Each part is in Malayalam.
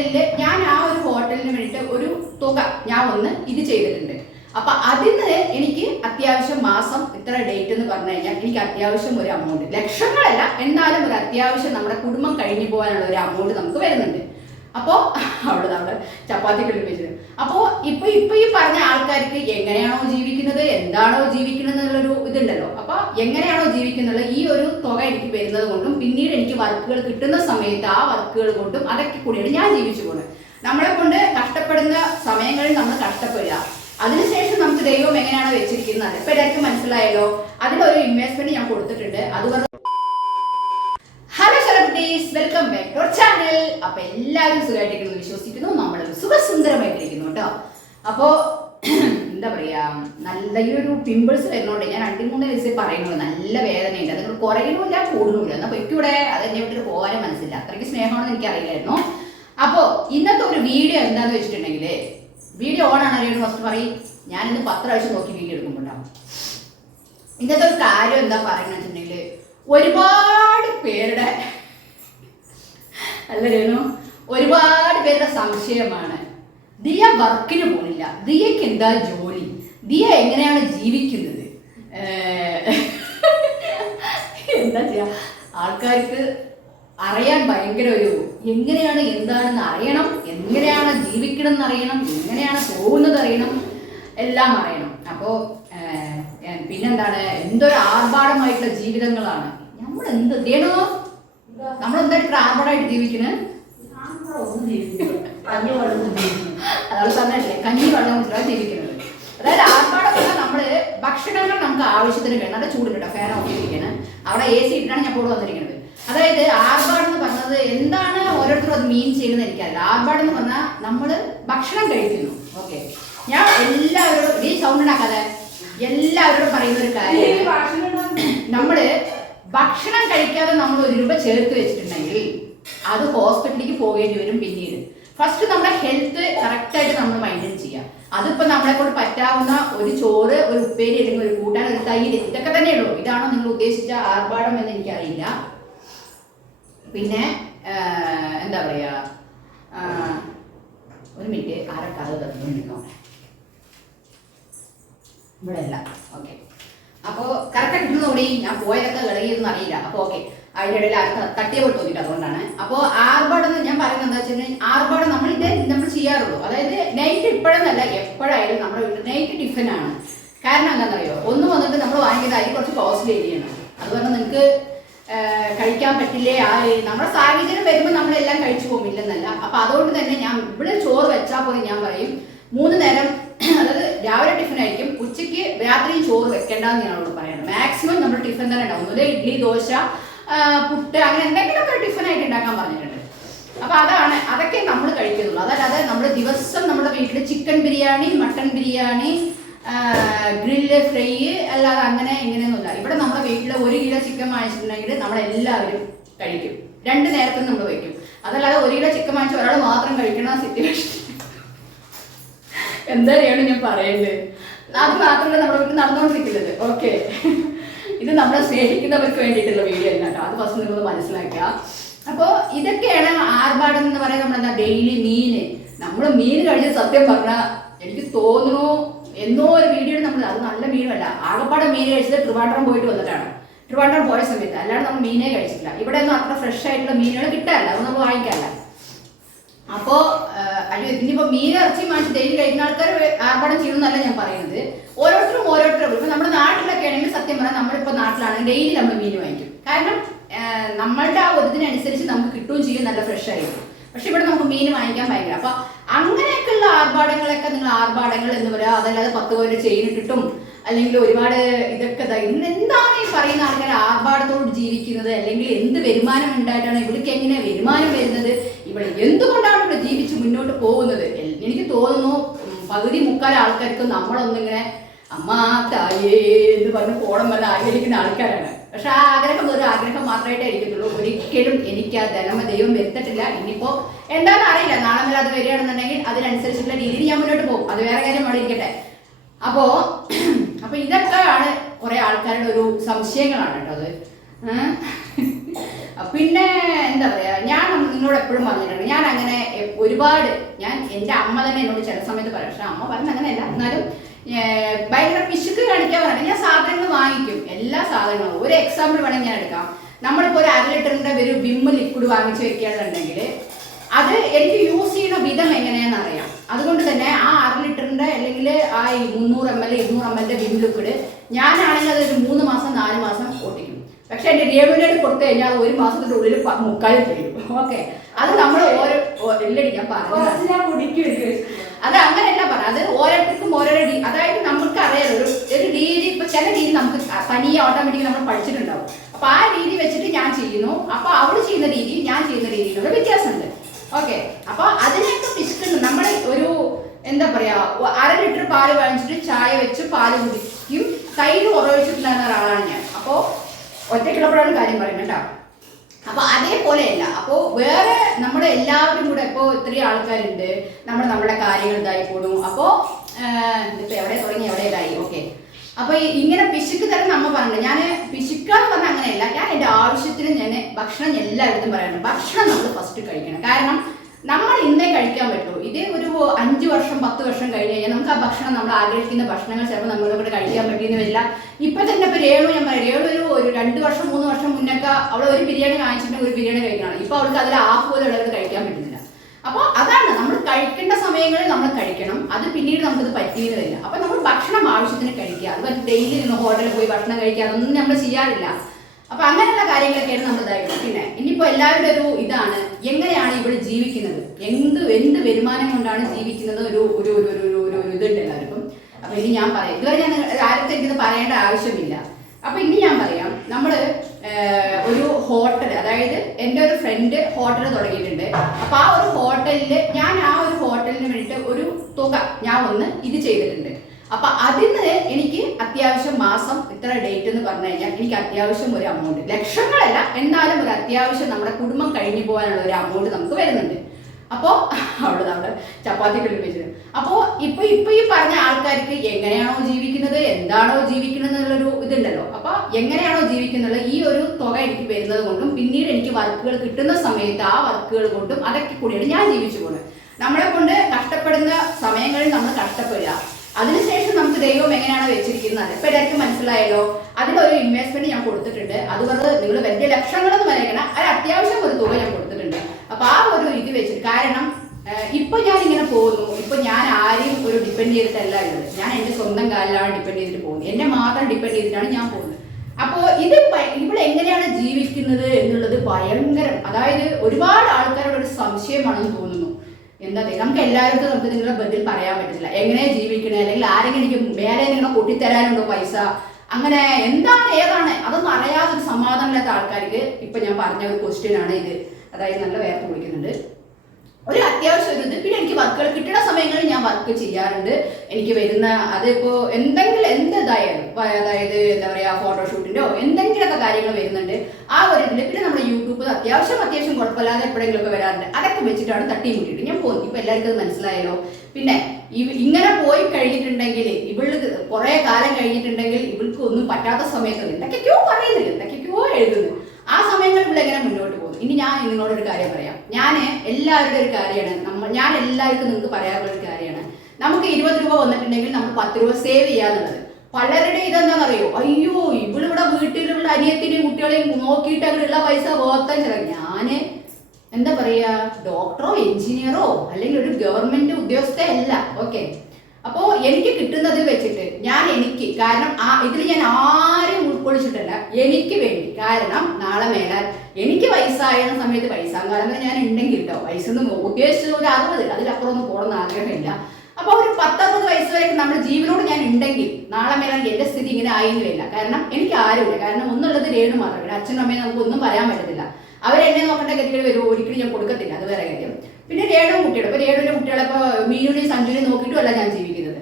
ഹോട്ടലിൽ ഞാൻ ആ ഒരു ഹോട്ടലിന് വേണ്ടിയിട്ട് ഒരു തുക ഞാൻ ഒന്ന് ഇത് ചെയ്തിട്ടുണ്ട്. അപ്പൊ അതിന് എനിക്ക് അത്യാവശ്യം മാസം ഇത്ര ഡേറ്റ് എന്ന് പറഞ്ഞു കഴിഞ്ഞാൽ എനിക്ക് അത്യാവശ്യം ഒരു എമൗണ്ട്, ലക്ഷങ്ങളല്ല എന്നാലും ഒരു അത്യാവശ്യം നമ്മുടെ കുടുംബം കഴിഞ്ഞു പോകാനുള്ള ഒരു എമൗണ്ട് നമുക്ക് വരുന്നുണ്ട്. അപ്പോൾ അവിടെ നമ്മുടെ ചപ്പാത്തി കളിപ്പിച്ചത്. അപ്പോൾ ഇപ്പൊ ഈ പറഞ്ഞ ആൾക്കാർക്ക് എങ്ങനെയാണോ ജീവിക്കുന്നത്, എന്താണോ ജീവിക്കുന്നത് എന്നുള്ളൊരു ഇതുണ്ടല്ലോ. അപ്പൊ എങ്ങനെയാണോ ജീവിക്കുന്നത് ഈ ഒരു തുക എനിക്ക് വരുന്നത് കൊണ്ടും പിന്നീട് എനിക്ക് വർക്കുകൾ കിട്ടുന്ന സമയത്ത് ആ വർക്കുകൾ കൊണ്ടും അതൊക്കെ കൂടിയാണ് ഞാൻ ജീവിച്ചു പോകുന്നത്. നമ്മളെ കൊണ്ട് കഷ്ടപ്പെടുന്ന സമയങ്ങളിൽ നമ്മൾ കഷ്ടപ്പെടുക, അതിനുശേഷം നമുക്ക് ദൈവം എങ്ങനെയാണോ വെച്ചിരിക്കുന്നത് ഇപ്പൊ എല്ലാവർക്കും മനസ്സിലായല്ലോ. അതിലൊരു ഇൻവെസ്റ്റ്മെന്റ് ഞാൻ കൊടുത്തിട്ടുണ്ട്. അത് hello celebrities, welcome back to our channel. അപ്പൊ എല്ലാവരും സുഖമായിട്ടിരിക്കുന്നു വിശ്വസിക്കുന്നു. നമ്മളൊരു സുഖസുന്ദരമായിട്ടിരിക്കുന്നു കേട്ടോ. അപ്പോ എന്താ പറയാ, നല്ല ഈ ഒരു പിമ്പിൾസ് വരുന്നോണ്ട് ഞാൻ 2-3 ദിവസം പറയുന്നത് നല്ല വേദനയുണ്ട്. അത് കുറയണമില്ല കൂടുന്നുമില്ല. എന്നാ പൊയ്ക്കൂടെ, അതെന്നെ വിട്ടിട്ട് പോകാനും മനസ്സില്ല. അത്രയ്ക്ക് സ്നേഹമാണെന്ന് എനിക്കറിയില്ലായിരുന്നു. അപ്പോ ഇന്നത്തെ ഒരു വീഡിയോ എന്താന്ന് വെച്ചിട്ടുണ്ടെങ്കിൽ, വീഡിയോ ഓൺ ആണ് അറിയണം ഫസ്റ്റ് പറയും. ഞാനിന്ന് 10 പ്രാവശ്യം നോക്കി വീഡിയോ എടുക്കുമ്പോണ്ടാവും. ഇന്നത്തെ ഒരു കാര്യം എന്താ പറയുന്നത് വെച്ചിട്ടുണ്ടെങ്കിൽ, ഒരുപാട് പേരുടെ ഒരുപാട് പേരുടെ സംശയമാണ്, ദിയ വർക്കിന് പോണില്ല, ദിയക്ക് എന്താ ജോലി, ദിയ എങ്ങനെയാണ് ജീവിക്കുന്നത്, എന്താ ചെയ്യാ. ആൾക്കാർക്ക് അറിയാൻ ഭയങ്കര ഒരു എങ്ങനെയാണ് എന്താണെന്ന് അറിയണം, എങ്ങനെയാണ് ജീവിക്കണം എന്നറിയണം, എങ്ങനെയാണ് പോകുന്നത് അറിയണം, എല്ലാം അറിയണം. അപ്പോൾ പിന്നെന്താണ്, എന്തൊരു ആർഭാടമായിട്ടുള്ള ജീവിതങ്ങളാണ്. നമ്മളെന്ത് ചെയ്യണോ, നമ്മളെന്തായിട്ട് ആർഭാടമായിട്ട് ജീവിക്കുന്നത്, അതാണ് പറഞ്ഞല്ലേ, കഞ്ഞി വെള്ളം കുടിച്ചാണ് ജീവിക്കുന്നത്. അതായത് ആർഭാടം പറഞ്ഞാൽ നമ്മള് ഭക്ഷണങ്ങൾ നമുക്ക് ആവശ്യത്തിന് വേണം. നല്ല ചൂട് കേട്ടോ, ഫാൻ ഓഫ് ചെയ്തിരിക്കുന്നത്, അവിടെ AC ഇട്ടാണ് ഞാൻ കൂടെ വന്നിരിക്കുന്നത്. അതായത് ആർഭാടം എന്ന് പറഞ്ഞത് എന്താണ് ഓരോരുത്തരും അത് മീൻ ചെയ്യുന്നത് എനിക്കറിയില്ല. ആർഭാടം എന്ന് പറഞ്ഞാൽ നമ്മള് ഭക്ഷണം കഴിക്കുന്നു. ഓക്കെ, ഞാൻ എല്ലാവരോടും ഈ സൗണ്ട് ഉണ്ടാക്കാതെ എല്ലാവരോടും പറയുന്ന ഒരു കാര്യം, നമ്മള് ഭക്ഷണം കഴിക്കാതെ നമ്മൾ 1 രൂപ ചേർത്ത് വെച്ചിട്ടുണ്ടെങ്കിൽ അത് ഹോസ്പിറ്റലിലേക്ക് പോകേണ്ടി വരും. പിന്നീട് ഫസ്റ്റ് നമ്മുടെ ഹെൽത്ത് കറക്റ്റായിട്ട് നമ്മൾ മെയിൻറ്റെയിൻ ചെയ്യുക. അതിപ്പോൾ നമ്മളെ കൊണ്ട് പറ്റാവുന്ന ഒരു ചോറ്, ഒരു ഉപ്പേരി, അല്ലെങ്കിൽ ഒരു കൂട്ടാൻ, ഒരു തൈര്, ഇതൊക്കെ തന്നെ ഉള്ളൂ. ഇതാണോ നിങ്ങൾ ഉദ്ദേശിച്ച ആർഭാടം എന്ന് എനിക്കറിയില്ല. പിന്നെ എന്താ പറയാ, ഒരു മിനിറ്റ്, ആരൊക്കെ അത് തന്നിരിക്കോ ഇവിടെ അല്ല. ഓക്കെ, അപ്പോൾ കറക്റ്റായിട്ട് കിട്ടുന്നതോടെ ഞാൻ പോയതൊക്കെ കളയൊന്നും അറിയില്ല. അപ്പോൾ ഓക്കെ, അതിൻ്റെ ഇടയിൽ ആർക്ക് തട്ടിയ പോലെ തോന്നിയിട്ട് അതുകൊണ്ടാണ്. അപ്പോൾ ആർഭാടം എന്ന് ഞാൻ പറയുന്നത് എന്താ വെച്ചാൽ, ആർഭാടം നമ്മൾ ചെയ്യാറുള്ളൂ. അതായത് നൈറ്റ് ഇപ്പോഴെന്നല്ല, എപ്പോഴായാലും നമ്മുടെ വീട്ടിൽ നൈറ്റ് ടിഫിനാണ്. കാരണം എന്താണെന്നറിയോ, ഒന്ന് വന്നിട്ട് നമ്മൾ വാങ്ങിയത് അരി കുറച്ച് കോസ്റ്റ്ലി അരിയാണ്. അതുകൊണ്ട് നിങ്ങൾക്ക് കഴിക്കാൻ പറ്റില്ലേ, നമ്മുടെ സാഹചര്യം വരുമ്പോൾ നമ്മളെല്ലാം കഴിച്ചു പോകുമില്ലെന്നല്ല. അപ്പൊ അതുകൊണ്ട് തന്നെ ഞാൻ ഇവിടെ ചോറ് വെച്ചാൽ പോലും ഞാൻ പറയും 3 നേരം, അതായത് രാവിലെ ടിഫിൻ ആയിരിക്കും, ഉച്ചയ്ക്ക് രാത്രിയും ചോറ് വെക്കേണ്ടെന്ന് ഞാനോട് പറയണം. മാക്സിമം നമ്മൾ ടിഫിൻ തന്നെ ഉണ്ടാവും. ഒന്നുമില്ല ഇഡ്ഡലി, ദോശ, പുട്ട്, അങ്ങനെ എന്തെങ്കിലുമൊക്കെ ടിഫിനായിട്ട് ഉണ്ടാക്കാൻ പറഞ്ഞിട്ടുണ്ട്. അപ്പൊ അതൊക്കെ നമ്മൾ കഴിക്കുന്നുള്ളൂ. അതല്ലാതെ നമ്മൾ ദിവസം നമ്മുടെ വീട്ടിൽ chicken biryani, mutton biryani, grill, fry, അല്ലാതെ അങ്ങനെ ഇങ്ങനെയൊന്നുമില്ല. ഇവിടെ നമ്മുടെ വീട്ടിൽ 1 കിലോ ചിക്കൻ വാങ്ങിച്ചിട്ടുണ്ടെങ്കിൽ നമ്മളെല്ലാവരും കഴിക്കും. 2 നേരത്തും നമ്മൾ വയ്ക്കും. അതല്ലാതെ 1 കിലോ ചിക്കൻ വാങ്ങിച്ച് ഒരാൾ മാത്രം കഴിക്കണ സിറ്റുവേഷൻ എന്തായാലും ഞാൻ പറയേണ്ടത്. അത് മാത്രമല്ല നമ്മുടെ വീട്ടിൽ നടന്നുകൊണ്ടിരിക്കുന്നത്. ഓക്കെ, ഇത് നമ്മളെ സ്നേഹിക്കുന്നവർക്ക് വേണ്ടിയിട്ടുള്ള വീഡിയോ അല്ല കേട്ടോ, അത് ഫസ്റ്റ് നിങ്ങൾ മനസ്സിലാക്കുക. അപ്പോൾ ഇതൊക്കെയാണ് ആർഭാടം എന്ന് പറയുന്നത്. നമ്മളെന്താ ഡെയിലി നമ്മൾ മീൻ കഴിച്ച് സത്യം പറഞ്ഞാൽ എനിക്ക് തോന്നുന്നു എന്നോ ഒരു വീഡിയോ നമ്മൾ, അത് നല്ല മീനുമല്ല, ആകപ്പാടെ മീൻ കഴിച്ചത് ട്രിവാൻഡ്രം പോയിട്ട് വന്നിട്ടാണ്. ട്രിവാൻഡ്രം പോയ സമയത്ത് അല്ലാതെ നമ്മൾ മീനേ കഴിച്ചിട്ടില്ല. ഇവിടെ ഒന്നും അത്ര ഫ്രഷ് ആയിട്ടുള്ള മീനുകൾ കിട്ടാറില്ല, അത് നമ്മൾ വാങ്ങിക്കാറില്ല. അപ്പോ ഇനിയിപ്പോ മീൻ ഇറച്ചി വാങ്ങിച്ച് ഡെയിലി കഴിക്കുന്ന ആൾക്കാർ ആർഭാടം ചെയ്യണമെന്നല്ല ഞാൻ പറയുന്നത്. ഓരോരുത്തരും ഇപ്പൊ നമ്മുടെ നാട്ടിലൊക്കെ ആണെങ്കിൽ സത്യം പറഞ്ഞാൽ നമ്മളിപ്പോ നാട്ടിലാണെങ്കിൽ ഡെയിലി നമ്മൾ മീൻ വാങ്ങിക്കും. കാരണം നമ്മളുടെ ആ ഒരിതിനനുസരിച്ച് നമുക്ക് കിട്ടുകയും ചെയ്യും, നല്ല ഫ്രഷ് ആയിരിക്കും. പക്ഷെ ഇവിടെ നമുക്ക് മീൻ വാങ്ങിക്കാൻ ഭയങ്കര. അപ്പൊ അങ്ങനെയൊക്കെയുള്ള ആർഭാടങ്ങളൊക്കെ നിങ്ങൾ ആർഭാടങ്ങൾ എന്ന് പറയാം. അതല്ലാതെ 10 പേര് ചെയിൻ ഇട്ടിട്ടും അല്ലെങ്കിൽ ഒരുപാട് ഇതൊക്കെ എന്താണ് ഈ പറയുന്ന ആൾക്കാർ ആർഭാടത്തോട് ജീവിക്കുന്നത്, അല്ലെങ്കിൽ എന്ത് വരുമാനം ഉണ്ടായിട്ടാണ് ഇവിടേക്ക് എങ്ങനെ വരുമാനം വരുന്നത്, ഇവിടെ എന്തുകൊണ്ടാണ് ഇവിടെ ജീവിച്ച് മുന്നോട്ട് പോകുന്നത്? എനിക്ക് തോന്നുന്നു പകുതി മുക്കാൽ ആൾക്കാർക്ക് നമ്മളൊന്നിങ്ങനെ അമ്മ തായേ എന്ന് പറഞ്ഞ് പോണം വല്ല ആഗ്രഹിക്കുന്ന ആൾക്കാരാണ്. പക്ഷെ ആ ആഗ്രഹം ഒരു ആഗ്രഹം മാത്രമായിട്ടേ ഇരിക്കത്തുള്ളൂ. ഒരിക്കലും എനിക്ക് ആ ധനമ ദൈവം വരുത്തിട്ടില്ല. ഇനിയിപ്പോ എന്താണെന്ന് അറിയില്ല, നാളെ വരെ അത് വരികയാണെന്നുണ്ടെങ്കിൽ അതിനനുസരിച്ചുള്ള രീതിയിൽ ഞാൻ മുന്നോട്ട് പോകും. അത് വേറെ കാര്യം അവിടെ ഇരിക്കട്ടെ. അപ്പോ ഇതൊക്കെയാണ് കുറെ ആൾക്കാരുടെ ഒരു സംശയങ്ങളാണ് കേട്ടോ അത്. പിന്നെ എന്താ പറയാ, ഞാൻ നിങ്ങളോട് എപ്പോഴും പറഞ്ഞിട്ടുണ്ട്, ഞാൻ അങ്ങനെ ഒരു ഒരുപാട് ഞാൻ എൻ്റെ അമ്മ തന്നെ എന്നോട് ചില സമയത്ത് പറയും, പക്ഷെ അമ്മ പറഞ്ഞ അങ്ങനെയല്ല, എന്നാലും ഭയങ്കര പിശുക്ക് കാണിക്കാൻ പറഞ്ഞാൽ ഞാൻ സാധനങ്ങൾ വാങ്ങിക്കും, എല്ലാ സാധനങ്ങളും. ഒരു എക്സാമ്പിൾ വേണമെങ്കിൽ ഞാൻ എടുക്കാം. നമ്മളിപ്പോൾ ഒരു 1/2 ലിറ്ററിന്റെ ഒരു വിം ലിക്വിഡ് വാങ്ങിച്ച് വെക്കുകയാണെന്നുണ്ടെങ്കിൽ അത് എനിക്ക് യൂസ് ചെയ്യുന്ന വിധം എങ്ങനെയാണെന്ന് അറിയാം. അതുകൊണ്ട് തന്നെ ആ 1/2 ലിറ്ററിന്റെ അല്ലെങ്കിൽ ആ 300 ml 200 ml വിം ലിക്വിഡ് ഞാനാണെങ്കിൽ അതൊരു 3 മാസം 4 മാസം ഓട്ടിക്കും. പക്ഷെ എൻ്റെ രേണുവിനോട് കൊടുത്തു കഴിഞ്ഞാൽ 1 മാസത്തിന്റെ ഉള്ളിൽ 3/4 കഴിയും. ഓക്കെ, അത് നമ്മൾ എല്ലടി ഞാൻ പറഞ്ഞു, അത് അങ്ങനെയല്ല പറ, അത് ഓരോരുത്തർക്കും ഓരോരോ അതായത് നമുക്ക് അറിയാലോ ഒരു രീതി. ഇപ്പൊ ചില രീതി നമുക്ക് തനിയെ ഓട്ടോമാറ്റിക് നമ്മൾ പഠിച്ചിട്ടുണ്ടാവും. അപ്പൊ ആ രീതി വെച്ചിട്ട് ഞാൻ ചെയ്യുന്നു. അപ്പൊ അവള് ചെയ്യുന്ന രീതി ഞാൻ ചെയ്യുന്ന രീതിയിലുള്ള വ്യത്യാസമുണ്ട്. ഓക്കെ, അപ്പൊ അതിനൊക്കെ പിശുക്കുണ്ട്. നമ്മൾ ഒരു എന്താ പറയാ 1/2 ലിറ്റർ പാല് വാങ്ങിച്ചിട്ട് ചായ വെച്ച് പാല് കുടിക്കും, തൈര് കുറവച്ചിട്ടുണ്ടായിരുന്ന ഒരാളാണ് ഞാൻ. അപ്പോ ഒറ്റയ്ക്കുള്ളപ്പോഴാണ് കാര്യം പറയുന്നത് കേട്ടോ. അപ്പൊ അതേപോലെയല്ല. അപ്പോ വേറെ നമ്മുടെ എല്ലാവരും കൂടെ ഇപ്പോ ഇത്രയും ആൾക്കാരുണ്ട്, നമ്മുടെ കാര്യങ്ങൾ ഇതായി പോടും. അപ്പോ ഇപ്പൊ എവിടെ തുടങ്ങി എവിടെയായി. ഓക്കെ, അപ്പൊ ഇങ്ങനെ പിശുക്ക് തരം നമ്മ പറഞ്ഞു. ഞാൻ പിശുക്കാന്ന് പറഞ്ഞാൽ അങ്ങനെയല്ല, ഞാൻ എൻ്റെ ആവശ്യത്തിന് ഞാൻ ഭക്ഷണം എല്ലായിടത്തും പറയാറുണ്ട്. ഭക്ഷണം നമ്മൾ ഫസ്റ്റ് കഴിക്കണം. കാരണം നമ്മൾ ഇന്നേ കഴിക്കാൻ പറ്റുള്ളൂ. ഇതേ ഒരു 5 വർഷം 10 വർഷം കഴിഞ്ഞ് കഴിഞ്ഞാൽ നമുക്ക് ആ ഭക്ഷണം, നമ്മൾ ആഗ്രഹിക്കുന്ന ഭക്ഷണങ്ങൾ ചിലപ്പോൾ നമ്മളിവിടെ കഴിക്കാൻ പറ്റിയെന്ന് വരില്ല. ഇപ്പൊ തന്നെ ഇപ്പൊ രേണു, ഞാൻ പറയാം, രേണു ഒരു 2 വർഷം 3 വർഷം മുന്നൊക്കെ അവൾ ഒരു ബിരിയാണി വാങ്ങിച്ചിട്ട് ഒരു ബിരിയാണി കഴിക്കണം. ഇപ്പൊ അവൾക്ക് അതിൽ ഹാഫ് പോലും ഉള്ളത് കഴിക്കാൻ പറ്റുന്നില്ല. അപ്പോൾ അതാണ്, നമ്മൾ കഴിക്കേണ്ട സമയങ്ങളിൽ നമ്മൾ കഴിക്കണം. അത് പിന്നീട് നമുക്കത് പറ്റിയെന്നില്ല. അപ്പൊ നമ്മൾ ഭക്ഷണം ആവശ്യത്തിന് കഴിക്കുക. അത് ഡെയിലി നിന്ന് ഹോട്ടലിൽ പോയി ഭക്ഷണം കഴിക്കുക, അതൊന്നും നമ്മൾ ചെയ്യാറില്ല. അപ്പൊ അങ്ങനെയുള്ള കാര്യങ്ങളൊക്കെയാണ് നമ്മൾ ഇതായിരിക്കും. പിന്നെ ഇനിയിപ്പോ എല്ലാവരുടെ ഒരു ഇതാണ്, എങ്ങനെയാണ് ഇവിടെ ജീവിക്കുന്നത്, എന്ത് വരുമാനം കൊണ്ടാണ് ജീവിക്കുന്നത്, ഒരു ഒരു ഒരു ഒരു ഇതുണ്ട് എല്ലാവർക്കും. അപ്പൊ ഇനി ഞാൻ പറയാം, ഇതുവരെ ഞാൻ ആരത്തെ എനിക്കിത് പറയേണ്ട ആവശ്യമില്ല. അപ്പൊ ഇനി ഞാൻ പറയാം, നമ്മള് ഒരു ഹോട്ടൽ, അതായത് എൻ്റെ ഒരു ഫ്രണ്ട് ഹോട്ടൽ തുടങ്ങിയിട്ടുണ്ട്. അപ്പൊ ആ ഒരു ഹോട്ടലിൽ ഞാൻ ആ ഒരു ഹോട്ടലിന് വേണ്ടിയിട്ട് ഒരു തുക ഞാൻ ഇത് ചെയ്തിട്ടുണ്ട്. അപ്പൊ അതിന് എനിക്ക് അത്യാവശ്യം മാസം ഇത്ര ഡേറ്റ് എന്ന് പറഞ്ഞു കഴിഞ്ഞാൽ എനിക്ക് അത്യാവശ്യം ഒരു എമൗണ്ട്, ലക്ഷങ്ങളല്ല എന്നാലും ഒരു അത്യാവശ്യം നമ്മുടെ കുടുംബം കഴിഞ്ഞു പോകാനുള്ള ഒരു എമൗണ്ട് നമുക്ക് വരുന്നുണ്ട്. അപ്പോൾ നമ്മുടെ ചപ്പാത്തിക്കുള്ളിൽ വെച്ചത്. അപ്പോൾ ഇപ്പൊ ഈ പറഞ്ഞ ആൾക്കാർക്ക് എങ്ങനെയാണോ ജീവിക്കുന്നത്, എന്താണോ ജീവിക്കുന്നത് എന്നുള്ളൊരു ഇതുണ്ടല്ലോ. അപ്പൊ എങ്ങനെയാണോ ജീവിക്കുന്നത്, ഈ ഒരു തുക എനിക്ക് വരുന്നത് കൊണ്ടും പിന്നീട് എനിക്ക് വർക്കുകൾ കിട്ടുന്ന സമയത്ത് ആ വർക്കുകൾ കൊണ്ടും അതൊക്കെ കൂടിയാണ് ഞാൻ ജീവിച്ചു പോകുന്നത്. നമ്മളെ കൊണ്ട് കഷ്ടപ്പെടുന്ന സമയങ്ങളിൽ നമ്മൾ കഷ്ടപ്പെടുക, അതിനുശേഷം നമുക്ക് ദൈവം എങ്ങനെയാണ് വെച്ചിരിക്കുന്നത് ഇപ്പൊ എല്ലാവർക്കും മനസ്സിലായല്ലോ. അതിലൊരു ഇൻവെസ്റ്റ്മെന്റ് ഞാൻ കൊടുത്തിട്ടുണ്ട്. അത് പറഞ്ഞത് നിങ്ങൾ വലിയ ലക്ഷങ്ങളൊന്നും വരയ്ക്കണം, അത് അത്യാവശ്യം ഒരു തുക ഞാൻ കൊടുത്തിട്ടുണ്ട്. അപ്പൊ ആ ഒരു ഇത് വെച്ചിട്ട്, കാരണം ഇപ്പൊ ഞാൻ ഇങ്ങനെ പോകുന്നു, ഇപ്പൊ ഞാൻ ആരെയും ഒരു ഡിപ്പെൻഡ് ചെയ്തിട്ടല്ല ഉള്ളത്. ഞാൻ എന്റെ സ്വന്തം കാലിലാണ് ഡിപ്പെൻഡ് ചെയ്തിട്ട് പോകുന്നത്, എന്നെ മാത്രം ഡിപ്പെൻഡ് ചെയ്തിട്ടാണ് ഞാൻ പോകുന്നത്. അപ്പോൾ ഇവിടെ എങ്ങനെയാണ് ജീവിക്കുന്നത് എന്നുള്ളത് ഭയങ്കരം, അതായത് ഒരുപാട് ആൾക്കാരുടെ ഒരു സംശയമാണെന്ന് തോന്നുന്നു. എന്താ നമുക്ക് എല്ലാവർക്കും നമുക്ക് നിങ്ങളുടെ ബദൽ പറയാൻ പറ്റില്ല എങ്ങനെ ജീവിക്കണേ, അല്ലെങ്കിൽ ആരെങ്കിലും എനിക്ക് മേലെ നിങ്ങളെ കൊട്ടിത്തരാനുണ്ടോ പൈസ, അങ്ങനെ എന്താണ് ഏതാണ് അതൊന്നും അറിയാതെ ഒരു സമാധാനമില്ലാത്ത ആൾക്കാർക്ക് ഇപ്പൊ ഞാൻ പറഞ്ഞ ഒരു ക്വസ്റ്റ്യൻ ആണ് ഇത്. അതായത് നല്ല വേർത്ത് കുടിക്കുന്നുണ്ട്, ഒരു അത്യാവശ്യം ഒരു ഇത്. പിന്നെ എനിക്ക് വർക്കുകൾ കിട്ടുന്ന സമയങ്ങളിൽ ഞാൻ വർക്ക് ചെയ്യാറുണ്ട്. എനിക്ക് വരുന്ന അതിപ്പോ എന്തെങ്കിലും എന്തിതായാലും, അതായത് എന്താ പറയാ ഫോട്ടോഷൂട്ടിന്റെയോ എന്തെങ്കിലുമൊക്കെ കാര്യങ്ങൾ വരുന്നുണ്ട് ആ ഒരു ഇതിൽ. പിന്നെ നമ്മുടെ യൂട്യൂബ് അത്യാവശ്യം കുഴപ്പമില്ലാതെ എപ്പോഴെങ്കിലും ഒക്കെ വരാറുണ്ട്. അതൊക്കെ വെച്ചിട്ടാണ് തട്ടി മുട്ടിയിട്ട് ഞാൻ പോകുന്നത്. ഇപ്പൊ എല്ലാവർക്കും അത് മനസ്സിലായല്ലോ. പിന്നെ ഇങ്ങനെ പോയി കഴിഞ്ഞിട്ടുണ്ടെങ്കിൽ, ഇവൾക്ക് കുറെ കാലം കഴിഞ്ഞിട്ടുണ്ടെങ്കിൽ ഇവൾക്ക് ഒന്നും പറ്റാത്ത സമയത്ത് എന്തൊക്കെയോ പറയുന്നില്ല, എന്തൊക്കെയോ എഴുതുന്നു. ആ സമയങ്ങളിൽ ഇവിടെ എങ്ങനെ മുന്നോട്ട് പോകുന്നു. ഇനി ഞാൻ നിങ്ങളോടൊരു കാര്യം പറയാം. ഞാൻ എല്ലാവരുടെ ഒരു കാര്യമാണ്, ഞാൻ എല്ലാവർക്കും നിങ്ങൾക്ക് പറയാനുള്ള ഒരു കാര്യമാണ്, നമുക്ക് 20 രൂപ വന്നിട്ടുണ്ടെങ്കിൽ നമ്മൾ 10 രൂപ സേവ് ചെയ്യാന്നുള്ളത്. പലരുടെ ഇതെന്താണെന്നറിയോ, അയ്യോ ഇവളിവിടെ വീട്ടിലുള്ള അനിയത്തിനെയും കുട്ടികളെയും നോക്കിയിട്ട് അവരുള്ള പൈസ പോകാൻ ചില. ഞാന് എന്താ പറയാ, ഡോക്ടറോ എഞ്ചിനീയറോ അല്ലെങ്കിൽ ഒരു ഗവൺമെന്റ് ഉദ്യോഗസ്ഥയല്ല. ഓക്കെ, അപ്പോ എനിക്ക് കിട്ടുന്നതിൽ വെച്ചിട്ട് എനിക്ക് കാരണം ഇതിൽ ഞാൻ ആരെയും ഉൾക്കൊള്ളിച്ചിട്ടല്ല, എനിക്ക് വേണ്ടി. കാരണം നാളെ മേലാൽ എനിക്ക് വയസ്സായ സമയത്ത് വയസ്സാകാലം ഞാൻ ഉണ്ടെങ്കിൽ കേട്ടോ, വയസ്സൊന്നും ഉദ്ദേശിച്ചത് ഒരു 60, അതിലപ്പുറം ഒന്നും പോകണമെന്ന് ആഗ്രഹമില്ല. അപ്പൊ ഒരു 10-60 വയസ്സ് വരെ നമ്മുടെ ജീവനോട് ഞാൻ ഉണ്ടെങ്കിൽ നാളെ മേലാൽ എന്റെ സ്ഥിതി ഇങ്ങനെ ആയെന്ന് വരില്ല. കാരണം എനിക്ക് ആരുമില്ല. കാരണം ഒന്നുള്ളത് രേണു മാത്രമല്ല, അച്ഛനും അമ്മയും നമുക്ക് ഒന്നും പറയാൻ പറ്റത്തില്ല. അവരെന്നെ നോക്കേണ്ട ഗതികൾ വരും, ഒരിക്കലും ഞാൻ കൊടുക്കത്തില്ല, അത് വേറെ കാര്യം. പിന്നെ രേണു കുട്ടികൾ, ഇപ്പൊ രേണുവിന്റെ കുട്ടികളെ ഇപ്പൊ മീനുവിനെയും സഞ്ജുവിനെയും നോക്കിയിട്ടുമല്ല ഞാൻ ജീവിക്കുന്നത്.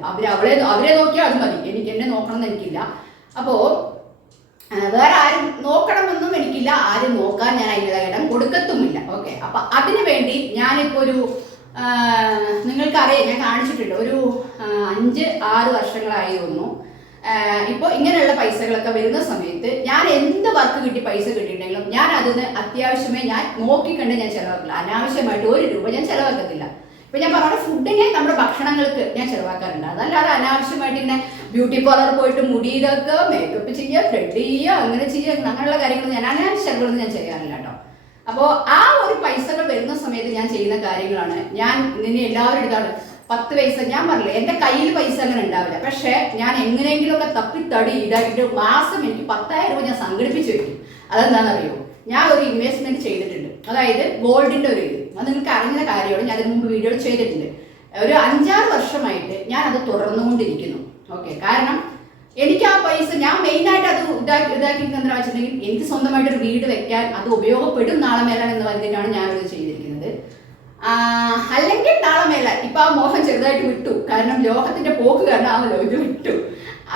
അവരെ നോക്കിയാൽ അത് മതി, എന്നെ നോക്കണം എന്ന് എനിക്കില്ല. അപ്പോ വേറെ ആരും നോക്കണമെന്നും എനിക്കില്ല, ആരും നോക്കാൻ ഞാൻ അതിൻ്റെ ഇടം കൊടുക്കത്തുമില്ല. ഓക്കെ, അപ്പൊ അതിനു വേണ്ടി ഞാനിപ്പോ ഒരു നിങ്ങൾക്കറിയാം, ഞാൻ കാണിച്ചിട്ടുണ്ട്, ഒരു 5-6 വർഷങ്ങളായി തോന്നുന്നു. ഇപ്പോൾ ഇങ്ങനെയുള്ള പൈസകളൊക്കെ വരുന്ന സമയത്ത് ഞാൻ എന്ത് വർക്ക് കിട്ടി പൈസ കിട്ടിയിട്ടുണ്ടെങ്കിലും ഞാൻ അതിന് അത്യാവശ്യമേ ഞാൻ നോക്കിക്കണ്ട് ഞാൻ ചിലവാക്കില്ല. അനാവശ്യമായിട്ട് 1 രൂപ ഞാൻ ചിലവാക്കത്തില്ല. ഇപ്പൊ ഞാൻ പറഞ്ഞ ഫുഡിനെ നമ്മുടെ ഭക്ഷണങ്ങൾക്ക് ഞാൻ ചെലവാക്കാറുണ്ട്. അതല്ലാതെ അനാവശ്യമായിട്ട് ഇങ്ങനെ ബ്യൂട്ടി പാർലർ പോയിട്ട് മുടി ഇതൊക്കെ മേക്കപ്പ് ചെയ്യുക, ത്രെഡ് ചെയ്യുക, അങ്ങനെ ചെയ്യുക, അങ്ങനെയുള്ള കാര്യങ്ങൾ ഞാൻ അനാവശ്യ ചെലവുകളൊന്നും ഞാൻ ചെയ്യാറില്ല കേട്ടോ. അപ്പോൾ ആ ഒരു പൈസകൾ വരുന്ന സമയത്ത് ഞാൻ ചെയ്യുന്ന കാര്യങ്ങളാണ്. ഞാൻ ഇങ്ങനെ എല്ലാവരും എടുത്താണ് 10 പൈസ ഞാൻ പറഞ്ഞില്ല, എൻ്റെ കയ്യിൽ പൈസ അങ്ങനെ ഉണ്ടാവില്ല. പക്ഷേ ഞാൻ എങ്ങനെയെങ്കിലുമൊക്കെ തപ്പിത്തടി ഇതാക്കിയിട്ട് മാസം എനിക്ക് 10,000 രൂപ ഞാൻ സംഘടിപ്പിച്ച് വെക്കും. അതെന്താണെന്നറിയോ, ഞാൻ ഒരു ഇൻവെസ്റ്റ്മെന്റ് ചെയ്തിട്ടുണ്ട്. അതായത് ഗോൾഡിന്റെ ഒരു ഇത്, അത് നിങ്ങൾക്ക് അറിഞ്ഞ കാര്യമാണ്. ഞാൻ അതിന് മുമ്പ് വീഡിയോ ചെയ്തിട്ടുണ്ട്. ഒരു 5-6 വർഷമായിട്ട് ഞാൻ അത് തുടർന്നുകൊണ്ടിരിക്കുന്നു. ഓക്കെ, കാരണം എനിക്ക് ആ പൈസ ഞാൻ മെയിനായിട്ട് അത് ഇതാക്കിയിരിക്കുന്നത് എന്താ വെച്ചിട്ടുണ്ടെങ്കിൽ എനിക്ക് സ്വന്തമായിട്ട് ഒരു വീട് വെക്കാൻ അത് ഉപയോഗപ്പെടും നാളെ മേലാൻ എന്ന് പറഞ്ഞിട്ടാണ് ഞാനത് ചെയ്തിരിക്കുന്നത്. അല്ലെങ്കിൽ നാളെ മേലാൻ ഇപ്പൊ ആ മോഹം ചെറുതായിട്ട് വിട്ടു, കാരണം ലോകത്തിന്റെ പോക്ക് കാരണമാണല്ലോ ഇത് വിട്ടു.